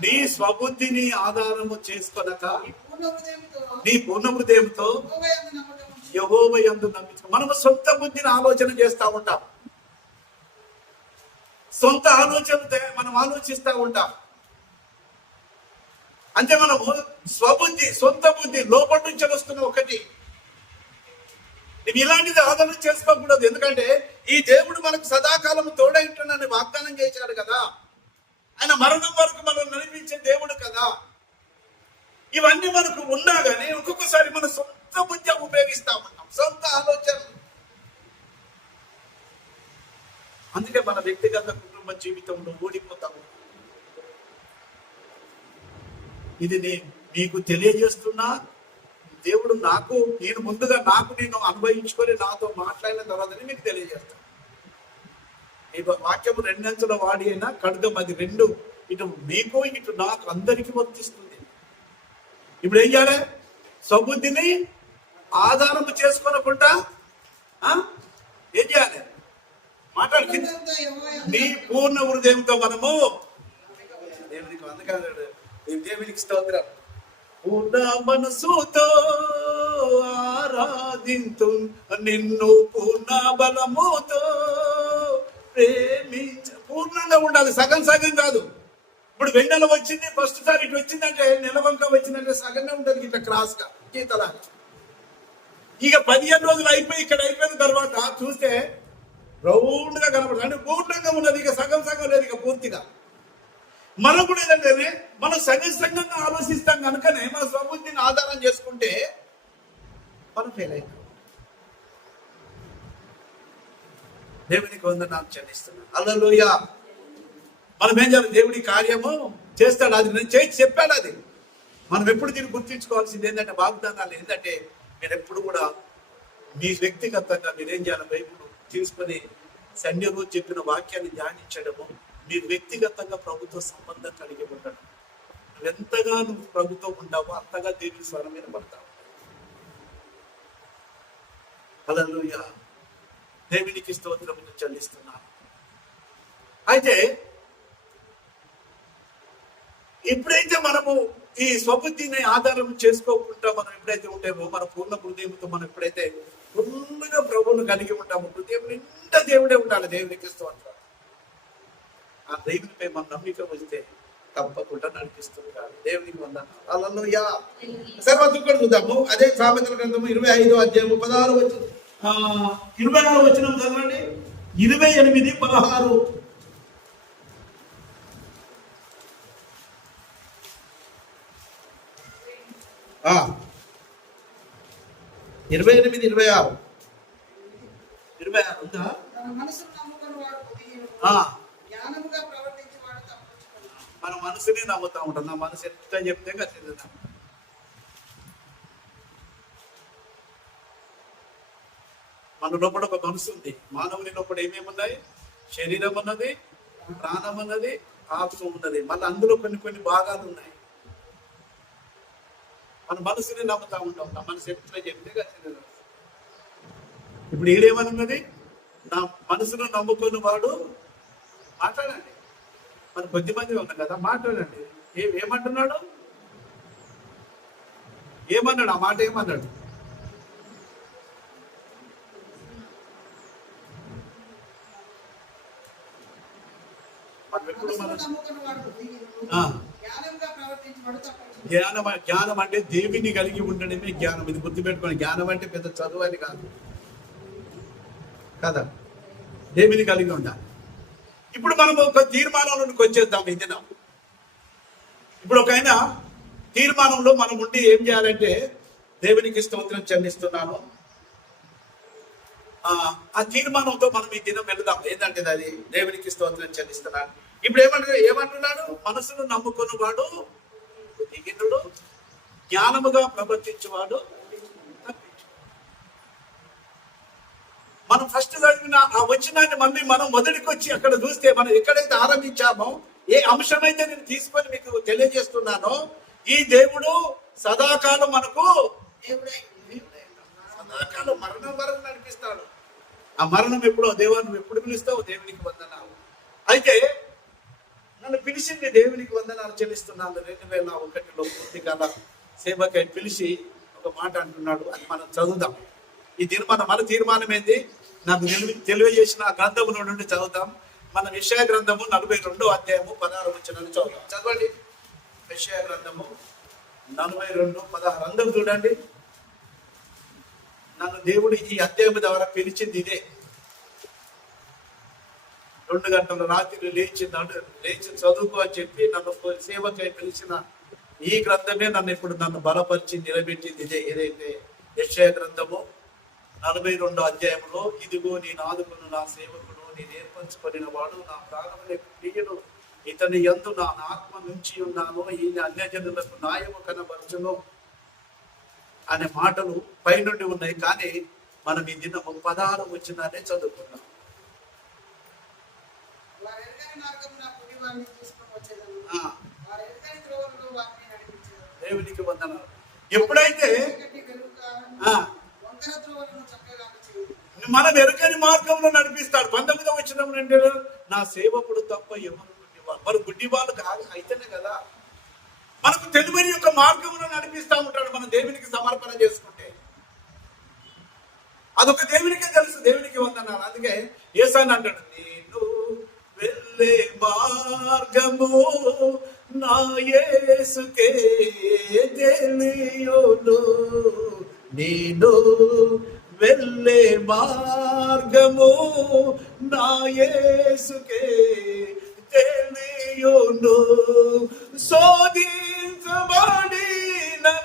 నీ స్వబుద్ధిని ఆధారము చేసుకొనక నీ పూర్ణ హృదయంతో యెహోవా యందు నమ్మించుకో. మనము సొంత బుద్ధిని ఆలోచన చేస్తూ ఉంటాం, సొంత ఆలోచనతో మనం ఆలోచిస్తూ ఉంటాం. అంటే మనము స్వబుద్ధి, సొంత బుద్ధి లోపల నుంచి వస్తున్న ఒకటి. ఇలాంటిది ఆదరణ చేసుకోకూడదు. ఎందుకంటే ఈ దేవుడు మనకు సదాకాలం తోడై ఉంటున్నాడని వాగ్దానం చేశాడు కదా. ఆయన మరణం వరకు మనం నడిపించే దేవుడు కదా. ఇవన్నీ మనకు ఉన్నా కానీ ఒక్కొక్కసారి మన సొంత బుద్ధి ఉపయోగిస్తా ఉంటాం, సొంత ఆలోచన. అందుకే మన వ్యక్తిగత కుటుంబ జీవితంలో ఓడిపోతాము. ఇది మీకు తెలియజేస్తున్నా. దేవుడు నేను ముందుగా నేను అనుభవించుకొని నాతో మాట్లాడిన తర్వాత మీకు తెలియజేస్తాను. ఈ వాక్యము 2 అంచెల వాడి అయినా ఖడ్గం, అది 2 ఇటు మీకు ఇటు నాకు అందరికీ వర్తిస్తుంది. ఇప్పుడు ఏం చేయాలి? స్వబుద్ధిని ఆధారం చేసుకొనకుండా ఏం చేయాలి? మాట్లాడి నీ పూర్ణ హృదయంతో మనము దేవునికి అందుకన్నాడు, దేవునికి స్తోత్రం. పూర్ణ మనసుతో ఆరాధింతు నిన్ను పూర్ణ బలముతో ప్రేమించ. పూర్ణంగా ఉండాలి, సగం సగం కాదు. ఇప్పుడు వెన్నెల వచ్చింది, ఫస్ట్ సారి ఇటు వచ్చిందంటే, నెలవంక వచ్చిందంటే సగంగా ఉంటుంది, ఇట్లా క్రాస్ గా గీతలాగా. ఇక 15 రోజులు అయిపోయి ఇక్కడ అయిపోయిన తర్వాత చూస్తే రౌండ్ గా కనబడుతుంది. అంటే పూర్ణంగా ఉన్నది, ఇక సగం సగం లేదు, ఇక పూర్తిగా. మనం కూడా ఏదంటే మనం సగంగా ఆలోచిస్తాం కనుకనే మన స్వబుద్ధిని ఆధారం చేసుకుంటే మనం ఫెయిల్ అవుతాం. దేవునికి వందనాలు చెల్లిస్తున్నాను. హల్లెలూయా. మనం ఏం చేయాలి? దేవుడి కార్యము చేస్తాడు, అది నేను చెప్పాడు. అది మనం ఎప్పుడు దీన్ని గుర్తించుకోవాల్సింది ఏంటంటే, వాగ్దానాలు ఏంటంటే, మీరు ఎప్పుడు కూడా మీ వ్యక్తిగతంగా మీరేం చేయాలి? బైబిల్ తీసుకొని సండే రోజు చెప్పిన వాక్యాన్ని ధ్యానించడము, మీరు వ్యక్తిగతంగా ప్రభుత్వ సంబంధం కలిగి ఉండడం. నువ్వెంతగా నువ్వు ప్రభుత్వం ఉంటావో అంతగా దేవుని స్వరం మీద పడతావు. హల్లెలూయా. దేవునికి స్తోత్రములు చెల్లిస్తున్నాను. అయితే ఎప్పుడైతే మనము ఈ స్వబుద్ధిని ఆధారం చేసుకోకుండా మనం ఎప్పుడైతే ఉంటామో, మన పూర్ణ హృదయంతో మనం ఎప్పుడైతే ఫుల్గా ప్రభువును కలిగి ఉంటామో, హృదయం నిండా దేవుడే ఉండాలి. దేవునికి స్తోత్రం. ఆ దేవునిపై మన నమ్మిక వస్తే తప్పకుండా నడిపిస్తుంటాడు. దేవునికి వందనాలు. హల్లెలూయా. సర్వత్రు కూడా చూద్దాము. అదే సామెతల గ్రంథము 25వ అధ్యాయము 26 వచనం చదవండి. 28, 16. 28, 26. 26 ఉందా? తన మనసును నమ్ముకున్నవాడు బుద్ధిహీనుడు, జ్ఞానముగా ప్రవర్తించేవాడు తప్పించుకొనును. మన మనసునే నమ్ముతా ఉంటాం. నా మనసు ఎంత చెప్తే ఖచ్చితంగా. మన లోపల ఒక మనసు ఉంది. మానవుని లోపల ఏమేమి ఉన్నాయి? శరీరం ఉన్నది, ప్రాణం ఉన్నది, ఆత్మ ఉన్నది. మళ్ళీ అందులో కొన్ని భాగాలు ఉన్నాయి. మన మనసుని నమ్ముతా ఉంటాం. నా మనసు ఎట్లా చెప్తే ఖచ్చితంగా. ఇప్పుడు ఈడేమనున్నది? నా మనసును నమ్ముకున్న వాడు మాట్లాడండి. మన కొద్ది మంది ఉన్నాం కదా, మాట్లాడండి. ఏమంటున్నాడు? ఏమన్నాడు? ఆ మాట ఏమన్నాడు? జ్ఞానం అంటే దేవుని కలిగి ఉండడమే జ్ఞానం. ఇది గుర్తుపెట్టుకోండి. జ్ఞానం అంటే పెద్ద చదువు అని కాదు కదా, దేవుని కలిగి ఉండాలి. ఇప్పుడు మనం ఒక తీర్మానంలోకి వచ్చేద్దాం. ఈ దినం ఇప్పుడు ఒక ఆయన తీర్మానంలో మనం ఉండి ఏం చేయాలంటే, దేవునికి స్తోత్రం చెల్లిస్తున్నాను. ఆ తీర్మానంతో మనం ఈ దినం వెళదాం. ఏంటంటే అది దేవునికి స్తోత్రం చెల్లిస్తున్నాను. ఇప్పుడు ఏమంటున్నాడు? మనసును నమ్ముకున్నవాడు బుద్ధిహీనుడు, జ్ఞానముగా ప్రవర్తించేవాడు తప్పించు. మనం ఫస్ట్ చదివిన ఆ వచనాన్ని మళ్ళీ మనం మొదటికి వచ్చి అక్కడ చూస్తే, మనం ఎక్కడైతే ఆరంభించామో, ఏ అంశమైతే నేను తీసుకొని మీకు తెలియజేస్తున్నానో, ఈ దేవుడు సదాకాలం మనకు సదాకాలం మరణం వరకు నడిపిస్తాడు. ఆ మరణం ఎప్పుడో, దేవా నువ్వు ఎప్పుడు పిలుస్తావు? దేవునికి వందనాలు. అయితే నన్ను పిలిచింది, దేవునికి వందనాలు చెల్లిస్తున్నాను. 2001లో పూర్తికాల సేవకై పిలిచి ఒక మాట అంటున్నాడు. అది మనం చదువుదాం. ఈ తీర్మానం, మన తీర్మానం ఏంది? నాకు తెలియజేసిన ఆ గ్రంథము నుండి చదువుతాం. మన యెషయా గ్రంథము 42వ అధ్యాయము 16 వచనాన్ని చదువుతాం. చదవండి. యెషయా గ్రంథము 42, 16. అందరూ చూడండి. నన్ను దేవుడు ఈ అధ్యాయం ద్వారా పిలిచింది ఇదే. 2 గంటల రాత్రి లేచి చదువుకో అని చెప్పి నన్ను సేవకై పిలిచిన ఈ గ్రంథమే నన్ను బలపరిచి నిలబెట్టింది ఇదే. ఏదైతే యెషయా గ్రంథము 42వ అధ్యాయంలో, ఇదిగో నేను ఆదుకున్న నా సేవకుడు, నేను ఏర్పరచుకొనిన వాడు, నా ప్రాణముల ప్రియుడు, ఇతని యందు నా ఆత్మ నుంచి ఉన్నాను, ఈయన అన్యజనులకు న్యాయము కనబరచును అనే మాటలు పైనుండి ఉన్నాయి. కానీ మనం ఈ దినము 16 వచనాన్ని చదువుకున్నాం. దేవునికి వందనాలు. ఎప్పుడైతే మనం ఎరుకని మార్గంలో నడిపిస్తాడు. 19వ వచనం నుండి, నా సేవకుడు తప్ప ఎవరు గుడ్డివాళ్ళు. మరి గుడ్డివాళ్ళు కాదు అయితేనే కదా మనకు తెలుగుని యొక్క మార్గంలో నడిపిస్తా ఉంటాడు. మనం దేవునికి సమర్పణ చేసుకుంటే అదొక దేవునికే తెలుసు. దేవునికి వందనాలు. అందుకే యేసయ్య అంటాడు, నేను వెళ్ళే మార్గము నా యేసుకే తెలియును, నేను వెళ్ళే మార్గము నా యేసుకే తెలియును, శోధించబడిన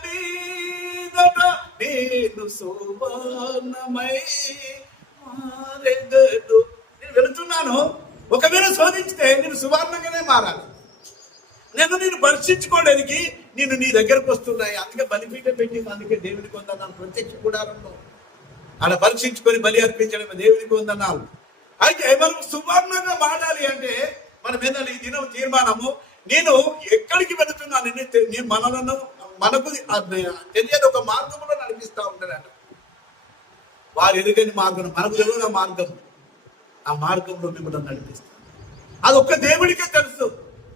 మీదట నేను సువర్ణమై మారెదను. నేను వెళుతున్నాను. ఒకవేళ శోధించితే నేను సువర్ణంగానే మారాలి. నేను పరీక్షించుకోవడానికి నేను నీ దగ్గరకు వస్తున్నాయి. అందుకే బలిపీఠం పెట్టింది. అందుకే దేవునికి వందనాలు. ప్రత్యక్ష గుడారంలో ఆడ పరీక్షించుకొని బలి అర్పించడం దేవునికి వందనాలు. అయితే మనం సువర్ణంగా మారాలి అంటే మనం ఏంటంటే ఈ దినం తీర్మానము, నేను ఎక్కడికి వెళుతున్నాను, నేను మనకు తెలియని ఒక మార్గంలో నడిపిస్తా ఉంటానంట. వారు ఎరుగని మార్గం, మనకు తెలియని మార్గం, ఆ మార్గంలో మిమ్మల్ని నడిపిస్తాను. అది ఒక్క దేవుడికే తెలుసు,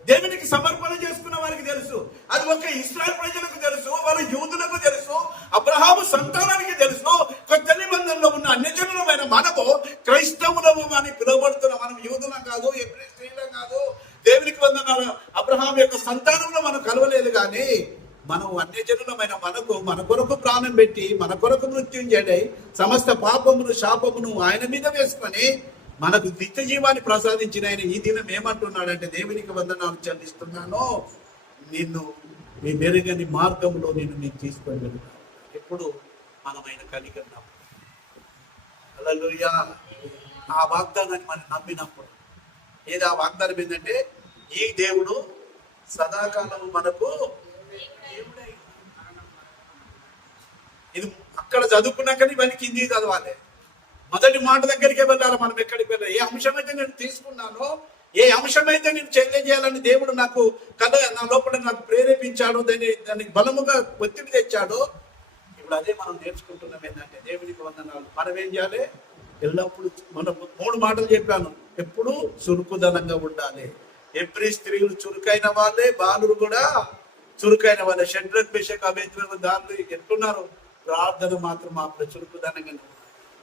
దేవునికి సమర్పణ చేసుకున్న వారికి తెలుసు. అది ఒక్క ఇశ్రాయేలు ప్రజలకు తెలుసు, వాళ్ళ యూదులకు తెలుసు, అబ్రహాము సంతానానికి తెలుసు. కొత్త నిబంధనలో ఉన్న అన్యజనులమైన మనము క్రైస్తవులము అని పిలువబడుతున్న మనం యూదులం కాదు, ఎబ్రీ స్త్రీలం కాదు. దేవునికి వందనాలు, అబ్రహాం యొక్క సంతానంలో మనం కలవలేదు. కానీ మనం అన్యజనులమైన మన కొరకు ప్రాణం పెట్టి మన కొరకు మృత్యుంజడై సమస్త పాపమును శాపమును ఆయన మీద వేసుకొని మనకు నిత్య జీవాన్ని ప్రసాదించిన ఆయన ఈ దినం ఏమంటున్నాడంటే, దేవునికి వందనాలు చెల్లిస్తున్నాను, నిన్ను మీ మెరుగని మార్గంలో నేను తీసుకొని వెళ్తాను. ఎప్పుడు మనమైన కలిగి ఉన్నాం. హల్లెలూయా. ఆ వాగ్దానాన్ని మనం నమ్మినప్పుడు ఏది ఆ వాగ్దానం ఏంటంటే, ఈ దేవుడు సదాకాలం మనకు దేవుడై. ఇది అక్కడ చదువుకున్నాకని ఇవన్నీ కింది చదవాలి. మొదటి మాట దగ్గరికే వెళ్ళాలి. మనం ఎక్కడికి వెళ్ళాలి? ఏ అంశమైతే నేను తీసుకున్నానో, ఏ అంశమైతే నేను చేయాలని దేవుడు నాకు నా లోపల నాకు ప్రేరేపించాడో, దానికి బలముగా ఒత్తిడి తెచ్చాడో, ఇప్పుడు అదే మనం నేర్చుకుంటున్నాం. ఏంటంటే దేవునికి వందనాలు. మనం ఏం చేయాలి? ఎల్లప్పుడు మనం 3 మాటలు చెప్పాను. ఎప్పుడు చురుకుదనంగా ఉండాలి. ఎవ్రీ స్త్రీలు చురుకైన వాళ్ళే, బాలురు కూడా చురుకైన వాళ్ళే. షడ్రక్ మేషక్ అబేద్నగో దారులు ఎట్లున్నారు? ప్రార్థన మాత్రం అప్పుడు చురుకుదనంగా ఉన్నారు.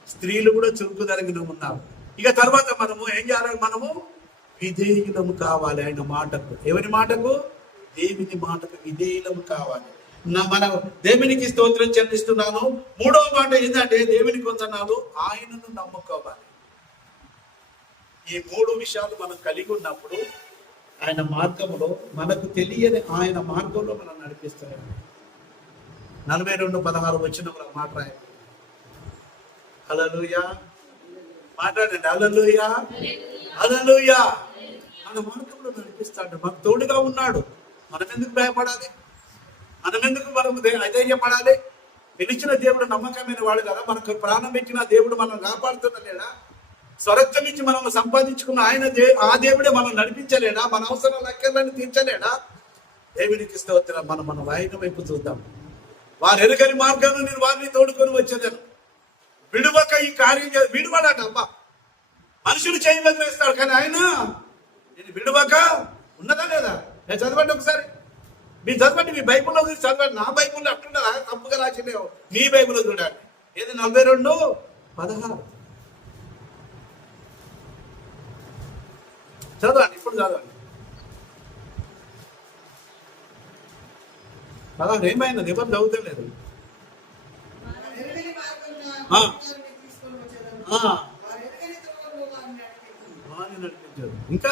స్త్రీలు కూడా చురుకుదనంగా ఉన్నారు. ఇక తర్వాత మనము ఏం చేయాలి? మనము విధేయులము కావాలి ఆయన మాటకు. ఎవరి మాటకు? దేవుని మాటకు విధేయులము కావాలి. మన దేవునికి స్తోత్రం చెల్లిస్తున్నాను. 3వ మాట ఏంటంటే, దేవునికి వందనాలు, ఆయనను నమ్ముకోవాలి. ఈ 3 విషయాలు మనం కలిగి ఉన్నప్పుడు ఆయన మార్గంలో, మనకు తెలియని ఆయన మార్గంలో మనం నడిపిస్తాడు. 42:16 వచ్చిన మాట రాయండి. హల్లెలూయా. మాట్లాడండి. హల్లెలూయా, హల్లెలూయా. మన మార్గంలో నడిపిస్తాడు, మనకు తోడుగా ఉన్నాడు. మనం ఎందుకు భయపడాలి? మనం ఎందుకు అధైర్యపడాలి? పిలిచిన దేవుడు నమ్మకమైన వాడు కదా. మనకు ప్రాణం పెట్టిన దేవుడు మనం కాపాడుతున్నలేడా? స్వరక్తం నుంచి మనం సంపాదించుకున్న ఆ దేవుడే మనం నడిపించలేడా? మన అవసరం లెక్కలను తీర్చలేడా? దేవునికి స్తోత్రం. మన వాయిన వైపు చూద్దాం. వారు ఎరుగని మార్గాన్ని నేను వారిని తోడుకొని వచ్చేదాను. విడువక ఈ కార్యం విడువడాట. అబ్బా, మనుషులు చేయి వదిలేస్తాడు, కానీ ఆయన నేను విడువక ఉన్నదా లేదా? నేను చదవండి ఒకసారి. మీరు చదవండి, మీ బైబుల్లో చదవండి. నా బైబుల్లో అట్లుండదా? తప్పుగా రాసిలేవు. మీ బైబుల్లో చూడండి. ఏది 42:16 చదవండి. ఇప్పుడు చదవండి. చదవండి. ఏమైంది? ఎవరు చదువుతలేదు. ఇంకా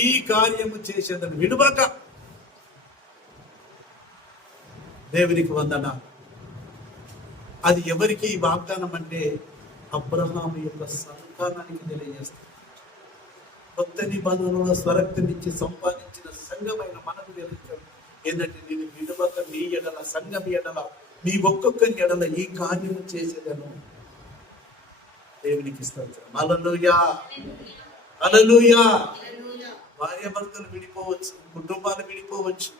ఈ కార్యము చేసేదని విడువక. దేవునికి వందనాలు. అది ఎవరికి ఈ వాగ్దానం అంటే, అబ్రహాము యొక్క సంతానానికి తెలియజేస్తుంది. కొత్త నిబంధనలో స్వరక్తనిచ్చి సంపాదించిన సంఘమైన మనకు తెలుస్తుంది ఏంటంటే, నేను విడువక మీ ఎడల, సంఘం ఎడల, మీ ఒక్కొక్కరి ఎడల ఈ కార్యం చేసేదను. దేవునికి స్తోత్రం. హల్లెలూయా, హల్లెలూయా. భార్య భర్తలు విడిపోవచ్చు, కుటుంబాలు విడిపోవచ్చు,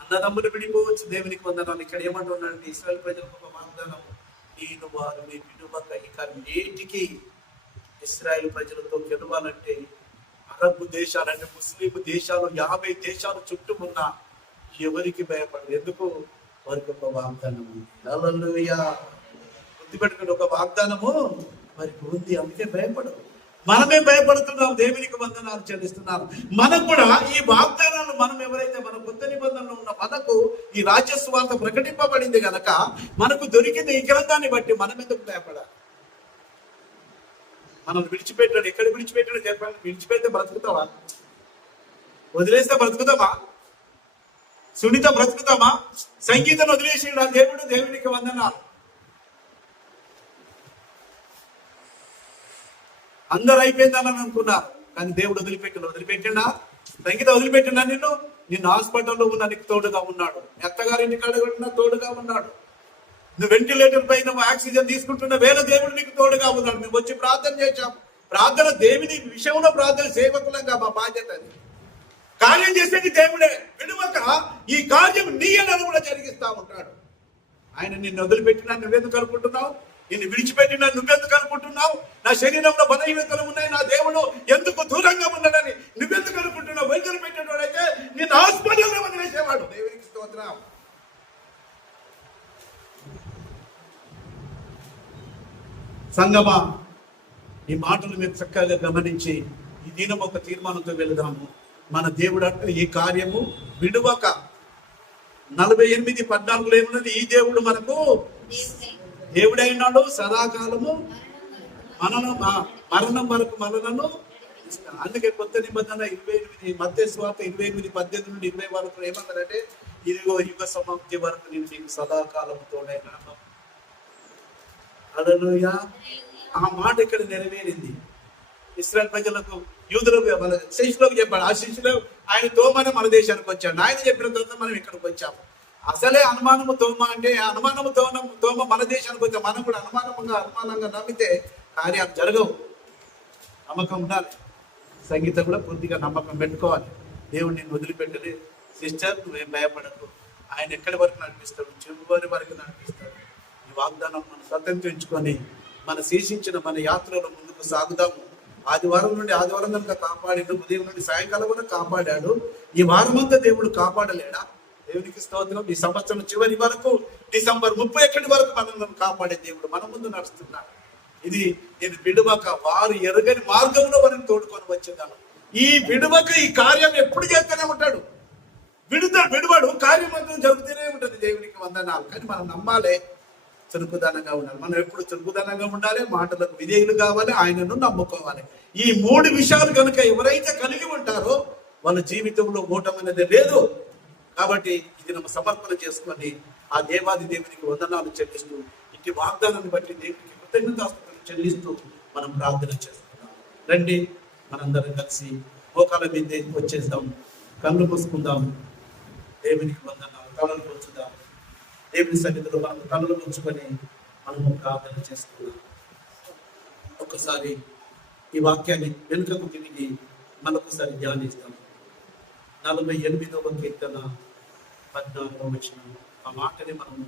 అన్నదమ్ములు విడిపోవచ్చు. దేవునికి వందనాలు. ఇక్కడ ఏమంటున్నాడు? ఇశ్రాయేలు ప్రజలకు ఒక వాగ్దానం, నేను వారిని విడువక ఈ కార్యం. నేటికి ఇశ్రాయేలు ప్రజలతో గెలవాలంటే, అరబ్ దేశాలంటే, ముస్లిం దేశాలు 50 దేశాలు చుట్టూ ఉన్న ఎవరికి భయపడదు. ఎందుకు? వారికి ఒక వాగ్దానం ఉంది. హల్లెలూయా. గుర్తుపెట్టుకుని, ఒక వాగ్దానము వారికి ఉంది, అందుకే భయపడదు. మనమే భయపడుతున్నాం. దేవునికి వందనాలు చెల్లిస్తున్నాను. మనకు కూడా ఈ వాగ్దానాలు, మనం ఎవరైతే మన కొత్త నిబంధనలో ఉన్న మనకు ఈ రాజ్య సువార్త ప్రకటింపబడింది కనుక, మనకు దొరికింది ఈ గ్రంథాన్ని బట్టి మనం ఎందుకు భయపడాలి? మనం విడిచిపెట్టాడు. ఎక్కడ విడిచిపెట్టాడు చెప్పండి? విడిచిపెడితే బ్రతుకుతావా? వదిలేస్తే బ్రతుకుతామా? సునీత బ్రతుకుతామా? సంగీతం వదిలేసిండు దేవుడు. దేవునికి వందనాలు. అందరు అయిపోయిందని అనుకున్నారు, కానీ దేవుడు వదిలిపెట్టిండా? సంగీత వదిలిపెట్టిండా? నిన్ను హాస్పిటల్లో ఉన్న నీకు తోడుగా ఉన్నాడు. అత్తగారింటి కాడ ఉన్న తోడుగా ఉన్నాడు. నువ్వు వెంటిలేటర్ పైన ఆక్సిజన్ తీసుకుంటున్న వేళ దేవుడు నీకు తోడుగా ఉన్నాడు. మేము వచ్చి ప్రార్థన చేశాం. ప్రార్థన దేవుని విషయంలో ప్రార్థన సేవకులంగా మా బాధ్యత. అది కార్యం చేసేది దేవుడే. విడువక ఈ కార్యం నీ అని కూడా జరిగిస్తా ఉంటాడు. ఆయన నిన్ను వదిలిపెట్టినా నువ్వెందుకు అనుకుంటున్నావు? నిన్ను విడిచిపెట్టినా నువ్వెందుకు అనుకుంటున్నావు? నా శరీరంలో బలహీనతలు ఉన్నాయి, నా దేవుడు ఎందుకు దూరంగా ఉన్నాడని నువ్వెందుకు అనుకుంటున్నావు? వైద్యులు పెట్టినవాడైతే నిన్ను హాస్పిటల్లో వదిలేసేవాడు. దేవునికి స్తోత్రం. సంగమా, ఈ మాటలు మీరు చక్కగా గమనించి ఈ దినం ఒక తీర్మానంతో వెళదాము. మన దేవుడు అంటే ఈ కార్యము విడువక 48:14 ఏమున్నది? ఈ దేవుడు మనకు దేవుడైనాడు, సదాకాలము మరణం వరకు మనలను. అందుకే కొత్త నిబంధన 28 మత్తయి సువార్త 28:18 నుండి 20 వరకు ఏమన్నారంటే, ఇదిగో యుగ సమాప్తి వరకు నేను నీకు సదాకాలము తోడైనాను. హల్లెలూయా. ఆ మాట ఇక్కడ నెరవేరింది. ఇశ్రాయేల్ ప్రజలకు, యూదులకు, వాళ్ళ శిష్యులకు చెప్పాడు. ఆ శిష్యులు ఆయన తోమనే మన దేశానికి వచ్చాడు. ఆయన చెప్పిన తర్వాత మనం ఇక్కడికి వచ్చాము. అసలే అనుమానము తోమ అంటే అనుమానము తోమ మన దేశానికి వచ్చాం. మనం కూడా అనుమానంగా నమ్మితే కార్యాలు జరగవు. నమ్మకం ఉండాలి. సంగీతం కూడా పూర్తిగా నమ్మకం పెట్టుకోవాలి. దేవుడు నిన్ను వదిలిపెట్టలే. సిస్టర్, నువ్వేం భయపడకు. ఆయన ఎక్కడి వరకు నడిపిస్తాడు? చివరి వరకు నడిపిస్తాడు. ఈ వాగ్దానం మనం స్వతంత్రించుకొని మన శేషించిన మన యాత్రలో ముందుకు సాగుదాము. ఆదివారం నుండి ఆదివారం కనుక కాపాడాడు, ఉదయం నుండి సాయంకాలం కూడా కాపాడాడు. ఈ వారం అంతా దేవుడు కాపాడలేడా? దేవునికి స్తోత్రం. ఈ సంవత్సరం చివరి వరకు డిసెంబర్ 31 వరకు మనల్ని కాపాడే దేవుడు మన ముందు నడుస్తున్నాడు. ఇది నేను విడువక వారు ఎరగని మార్గంలో మనం తోడుకొని వచ్చేదాను. ఈ విడువక ఈ కార్యం ఎప్పుడు చేస్తూనే ఉంటాడు. విడువాడు కార్యం అంతా జరుగుతూనే ఉంటుంది. దేవునికి వందనాలు. కానీ మనం నమ్మాలి, చురుకుదనంగా ఉండాలి. మనం ఎప్పుడు చురుకుదనంగా ఉండాలి, మాటలకు విధేయులు కావాలి, ఆయనను నమ్ముకోవాలి. ఈ 3 విషయాలు కనుక ఎవరైతే కలిగి ఉంటారో వాళ్ళ జీవితంలో ఓటమనేది లేదు. కాబట్టి ఇది మనం సమర్పణ చేసుకొని ఆ దేవాది దేవునికి వందనాలు చెల్లిస్తూ, ఇంటి వాగ్దానాన్ని బట్టి దేవునికి కృతజ్ఞతాస్తుతులు చెల్లిస్తూ మనం ప్రార్థన చేసుకుందాం. రండి, మనందరం కలిసి మోకాళ్ళ మీద వచ్చేద్దాం. కళ్ళు మూసుకుందాం. దేవునికి వందనాలు. కళ్ళను కూర్చుదాం. దేవుని సన్నిధిలో మనం కళ్ళు ఉంచుకొని మనము ప్రార్థన చేసుకుందాం. ఒక్కసారి ఈ వాక్యాన్ని వెనుకకు తిరిగి మరొకసారి ధ్యానిస్తాం. 48వ కీర్తన 14వ వచనం. ఆ మాటని మనము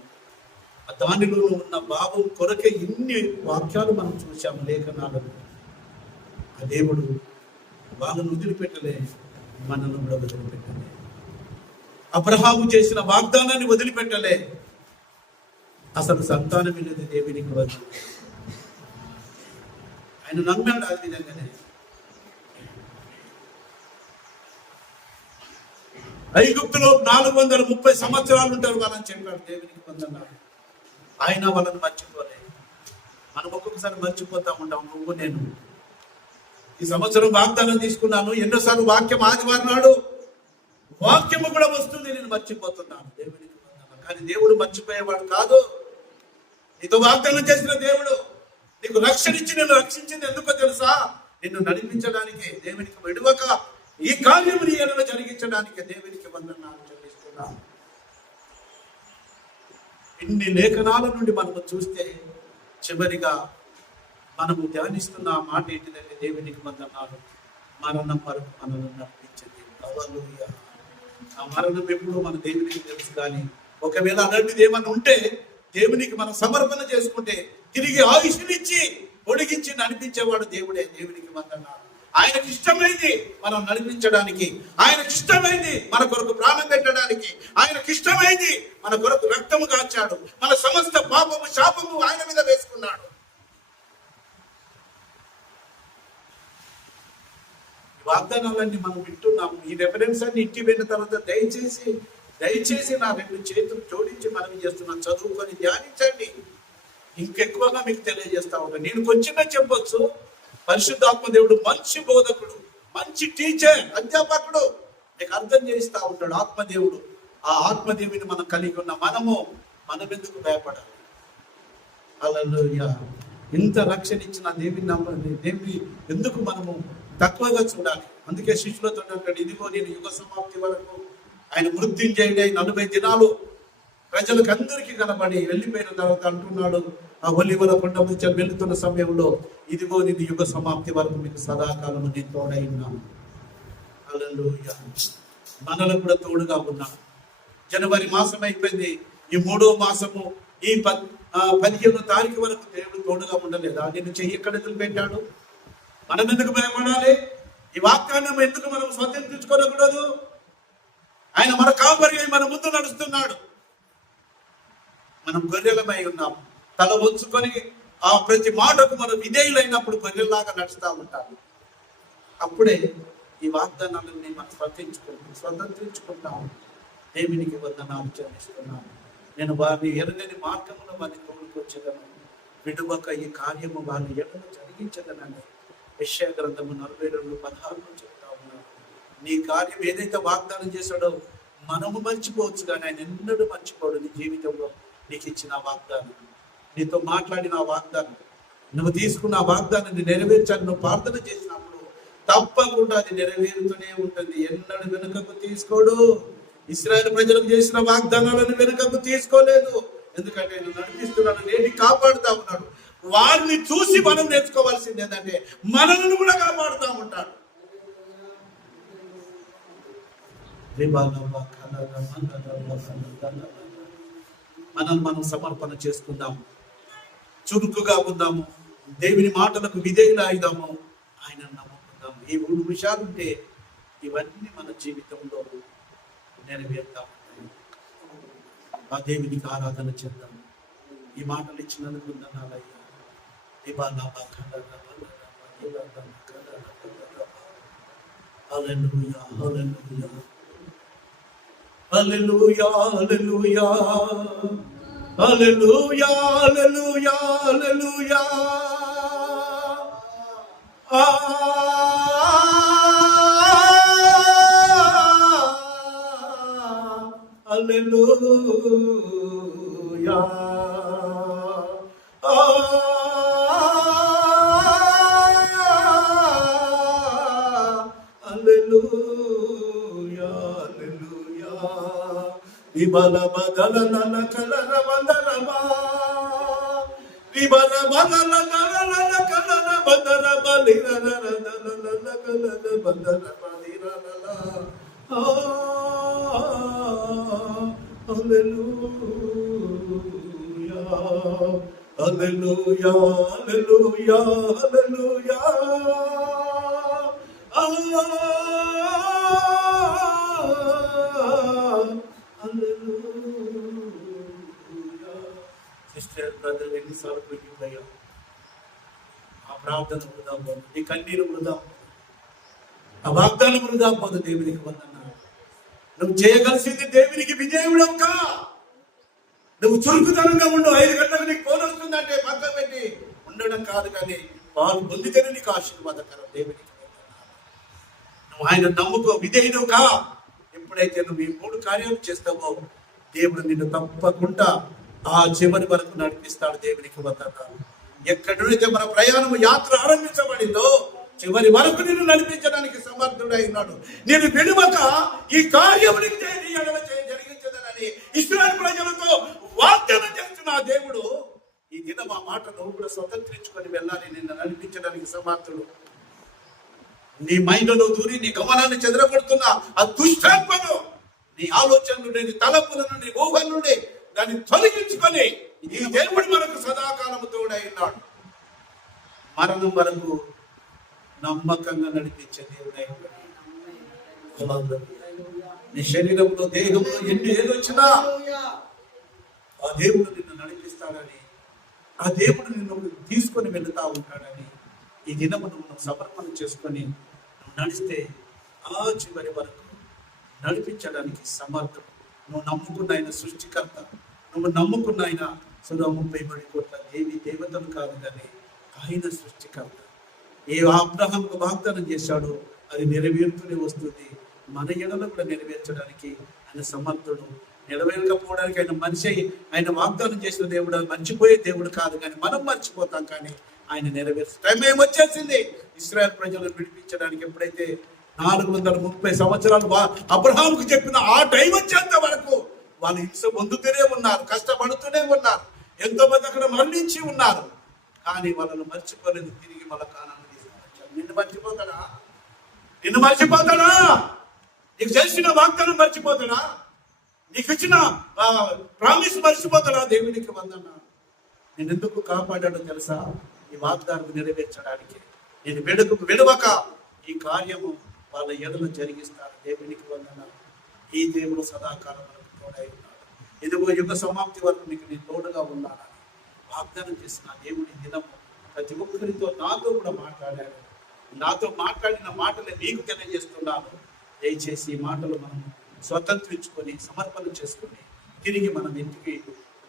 దానిలో ఉన్న భావం కొరకే ఇన్ని వాక్యాలు మనం చూసాము లేఖనాలను. ఆ దేవుడు వాళ్ళను వదిలిపెట్టలే, మనను కూడా వదిలిపెట్టలే. అబ్రహాము చేసిన వాగ్దానాన్ని వదిలిపెట్టలే. అసలు సంతానం అనేది దేవునికి వద్దు. ఆయన నమ్మాడు. ఆ విధంగానే ఐగుప్తులో 430 సంవత్సరాలు ఉంటారు వాళ్ళని చెప్పాడు. దేవునికి వందనాలు. ఆయన వాళ్ళని మర్చిపోలేదు. మనం ఒక్కొక్కసారి మర్చిపోతా ఉంటాం. నువ్వు నేను ఈ సంవత్సరం వాగ్దానం తీసుకున్నాను. ఎన్నోసార్లు వాక్యం ఆదివారం నాడు వాక్యము కూడా వస్తుంది, నేను మర్చిపోతున్నాను. దేవునికి వందనాలు. కానీ దేవుడు మర్చిపోయేవాడు కాదు. నీతో వాగ్దానం చేసిన దేవుడు నీకు రక్షణ ఇచ్చి నిన్ను రక్షించింది ఎందుకో తెలుసా? నిన్ను నడిపించడానికి. దేవునికి విడువక ఈ కార్యం నీ ఎడల జరిగించడానికి దేవునికి వందనాలు చెల్లిస్తున్నాను. ఇన్ని లేఖనాల నుండి మనము చూస్తే చివరిగా మనము ధ్యానిస్తున్న మాట ఏంటిదంటే, దేవునికి వందనాలు. మరణం వరకు మనల్ని నడిపించింది. హల్లెలూయా. ఆ మరణం ఎప్పుడు మన దేవునికి తెలుసు. కానీ ఒకవేళ అలాంటిది ఏమన్నా ఉంటే దేవునికి మనం సమర్పణ చేసుకుంటే తిరిగి ఆయుష్నిచ్చి పొడిగించి నడిపించేవాడు దేవుడే. దేవునికి వందనాలు. ఆయనకి ఇష్టమైంది మనం నడిపించడానికి, ఆయనకి ఇష్టమైంది మన కొరకు ప్రాణం పెట్టడానికి, ఆయనకి ఇష్టమైంది మన కొరకు రక్తము కాచాడు. మన సమస్త పాపము శాపము ఆయన మీద వేసుకున్నాడు. వాగ్దానాలన్నీ మనం వింటున్నాము. ఈ రెఫరెన్స్ అన్ని ఇంటి వెళ్ళిన తర్వాత దయచేసి నా 2 చేతులు జోడించి మనం చేస్తున్నాం. చదువుకొని ధ్యానించండి. ఇంకెక్కువగా మీకు తెలియజేస్తా ఉంటాను. నేను కొంచెమే చెప్పొచ్చు. పరిశుద్ధాత్మ దేవుడు మంచి బోధకుడు, మంచి టీచర్, అధ్యాపకుడు. నీకు అర్థం చేయిస్తా ఉంటాడు ఆత్మదేవుడు. ఆ ఆత్మదేవుని మనం కలిగి ఉన్న మనం ఎందుకు భయపడాలి? హల్లెలూయా. ఇంత రక్షణ ఇచ్చిన దేవుని ఎందుకు మనము తక్కువగా చూడాలి? అందుకే శిష్యులతో అంటాడు, ఇదిగో నేను యుగ సమాప్తి వరకు ఆయన మృత్యుంజయుడై 40 దినాలు ప్రజలకు అందరికీ కనబడి వెళ్ళిపోయిన తర్వాత అంటున్నాడు, ఆ ఒలివల కొండ నుంచి వెళుతున్న సమయంలో, ఇదిగో నేను యుగ సమాప్తి వరకు మీకు సదాకాలము నేను తోడై ఉన్నాను. హల్లెలూయా. మనలో కూడా తోడుగా ఉన్నాను. జనవరి మాసం అయిపోయింది, ఈ 3వ మాసము, ఈ 15వ తారీఖు వరకు దేవుడు తోడుగా ఉండలేదా? నేను చెయ్యి ఎక్కడ పెట్టాడు? మనం ఎందుకు భయపడాలి? ఈ వాగ్దానం ఎందుకు మనం స్వతంత్రించుకోకూడదు? ఆయన మన కాపరి అయి మన ముందు నడుస్తున్నాడు. మనం గొర్రెలమై ఉన్నాం. తల వంచుకొని ఆ ప్రతి మాటకు మనం విధేయులైనప్పుడు గొర్రెల్లాగా నడుస్తూ ఉంటాము. అప్పుడే ఈ వాగ్దానాలని మనం స్వతంత్రించుకుంటాము. దేవునికి వందనాలు చెల్లిస్తున్నాను. నేను వారిని ఎరుగని మార్గమును వారిని తోడుకొచ్చేదను, విడువక ఈ కార్యము వారిని ఎడను జరిగించదనని యెషయా గ్రంథము 42:16 చెప్తా ఉన్నాను. నీ కార్యం ఏదైతే వాగ్దానం చేశాడో మనము మర్చిపోవచ్చు, కానీ ఆయన ఎన్నడూ మర్చిపోడు. నీ జీవితంలో నీకు ఇచ్చిన వాగ్దానం, నీతో మాట్లాడిన వాగ్దానం, నువ్వు తీసుకున్న వాగ్దానాన్ని నెరవేర్చాలని నువ్వు ప్రార్థన చేసినప్పుడు తప్పకుండా అది నెరవేరుతూనే ఉంటుంది. ఎన్నడూ వెనుకకు తీసుకోడు. ఇశ్రాయేలు ప్రజలకు చేసిన వాగ్దానాలను వెనుకకు తీసుకోలేదు. ఎందుకంటే నేను నడిపిస్తున్నాను, నేను కాపాడుతా ఉన్నాడు. వారిని చూసి మనం నేర్చుకోవాల్సింది ఏంటంటే మనల్ని కూడా కాపాడుతూ ఉంటాడు. మనం సమర్పణ చేసుకుందాము, చురుకుగా ఉందాము, దేవుని మాటలకు విధేయులైదాము, ఆయన నమ్ముకుందాము. ఈ 3 విషయాలు ఉంటే ఇవన్నీ మన జీవితంలో నెరవేరుతాము. ఆ దేవునికి ఆరాధన చేద్దాం. ఈ మాటలు ఇచ్చినందుకు వందనాలయ్యా. హల్లెలూయా, హల్లెలూయా, హల్లెలూయా, హల్లెలూయా, హల్లెలూయా, హల్లెలూయా, హల్లెలూయా. హల్లెలూయా, హల్లెలూయా, హల్లెలూయా. విబల బదల నల కలర వందరమా, విబల బదల నల కలర వందర బలిరన నల కలర వందర బలిరన. హల్లెలూయా, హల్లెలూయా, హల్లెలూయా, హల్లెలూయా. సిస్టర్, బ్రదర్, ఎన్నిసార్లు పోయిపోయా? ఆ ప్రార్థన వృధా పోదు, నీ కన్నీరు వృధా పోదు, ఆ వాగ్దానం వృధా పోదు. దేవునికి వందనాలు. నువ్వు చేయగలిసింది దేవునికి విజయముడవు కా. నువ్వు చురుకుతనంగా ఉండు. 5 గంటలకు నీకు ఫోన్ వస్తుందంటే పక్క పెట్టి ఉండడం కాదు, కానీ వాళ్ళు పొందితేనే నీకు ఆశీర్వాదకరం. దేవునికి నువ్వు ఆయన నమ్ముకో, విధేయుడు కా. ఎప్పుడైతే నువ్వు ఈ 3 కార్యాలు చేస్తావో దేవుడు నిన్ను తప్పకుండా ఆ చివరి వరకు నడిపిస్తాడు. దేవునికి వందనాలు. ఎక్కడైతే మన ప్రయాణం యాత్ర ఆరంభించబడిందో చివరి వరకు నిన్ను నడిపించడానికి సమర్థుడై ఉన్నాడు. నేను విడువక ఈ కార్యం జరిగించదనని ఇశ్రాయేలు ప్రజలతో వాగ్దానం చేస్తున్న ఆ దేవుడు ఈ దినం ఆ మాట నువ్వు కూడా స్వతంత్రించుకొని వెళ్ళాలి. నిన్ను నడిపించడానికి సమర్థుడు. నీ మైండ్లో దూరి నీ గమనాన్ని చెదరగొడుతున్న ఆ దుష్టాత్మను, నీ ఆలోచన నుండి, నీ తలపుల నుండి, ఊహ నుండి దాన్ని తొలగించుకొని ఈ దేవుడు మనకు సదాకాలము తోడై ఉన్నాడు. మరణం వరకు నమ్మకంగా నడిపించే దేవుడై ఉన్నాడు. నీ శరీరంలో, దేహంలో ఎన్ని ఏదొచ్చినా ఆ దేవుడు నిన్ను నడిపిస్తాడని, ఆ దేవుడు నిన్ను తీసుకొని వెళుతూ ఉంటాడని ఈ దినము నువ్వు సమర్పణ చేసుకొని నువ్వు నడిస్తే ఆ చివరి వరకు నడిపించడానికి సమర్థం. నువ్వు నమ్ముకున్న ఆయన సృష్టికర్త, నువ్వు నమ్ముకున్న ఆయన 30 కోట్ల దేవతలు కాదు, కానీ ఆయన సృష్టికర్త. ఏ అబ్రహాముకు వాగ్దానం చేశాడో అది నెరవేరుతూనే వస్తుంది. మన ఎడలో కూడా నెరవేర్చడానికి ఆయన సమర్థుడు. నెరవేరకపోవడానికి ఆయన మనిషి, ఆయన వాగ్దానం చేసిన దేవుడు మర్చిపోయే దేవుడు కాదు, కానీ మనం మర్చిపోతాం. కానీ ఆయన నెరవేర్చే టైం ఏమొచ్చేసింది. ఇశ్రాయేలు ప్రజలను విడిపించడానికి ఎప్పుడైతే 430 సంవత్సరాలు అబ్రహాముకు చెప్పిన ఆ టైం వచ్చేంత వరకు వాళ్ళు హింస పొందుతూనే ఉన్నారు, కష్టపడుతూనే ఉన్నారు, ఎంతో మంది అక్కడ మరణించి ఉన్నారు. కానీ వాళ్ళను మర్చిపోలేదు. తిరిగి మళ్ళీ కానాను తీసుకొచ్చారు. నిన్ను మర్చిపోతాడా? నిన్ను మర్చిపోతాడా? నీకు చేసిన వాగ్దానం మర్చిపోతాడా? నీకు ఇచ్చిన ప్రామిస్ మర్చిపోతాడా? దేవునికి వందన. నేను ఎందుకు కాపాడాడో తెలుసా? ఈ వాగ్దానం నెరవేర్చడానికి. నేను విడవక ఈ కార్యము వాళ్ళ ఎడలు జరిగిస్తాను. దేవునికి వందన. ఈ దేవుడు సదాకాలం మనకు తోడై ఉన్నాడు. ఇదిగో యుగ సమాప్తి వరకు నీకు నేను తోడుగా ఉన్నానని వాగ్దానం చేసిన దేవుడి దినము ప్రతి ఒక్కరితో నాతో కూడా మాట్లాడాడు. నాతో మాట్లాడిన మాటలే మీకు తెలియజేస్తున్నాను. దయచేసి ఈ మాటలు మనం స్వతంత్రించుకొని సమర్పణ చేసుకొని తిరిగి మనం ఇంటికి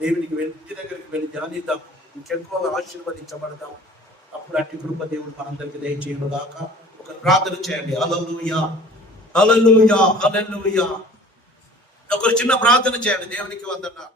ఇంటి దగ్గరికి వెళ్ళి ధ్యానిద్దాం. ఇంకెక్కువగా ఆశీర్వదించబడదాం. అప్పుడు అట్టి కృప దేవుడు మనందరికి దయచేయను గాక. ఒక ప్రార్థన చేయండి. హల్లెలూయా, హల్లెలూయా, హల్లెలూయా. ఒక చిన్న ప్రార్థన చేయండి. దేవునికి వందనాలు.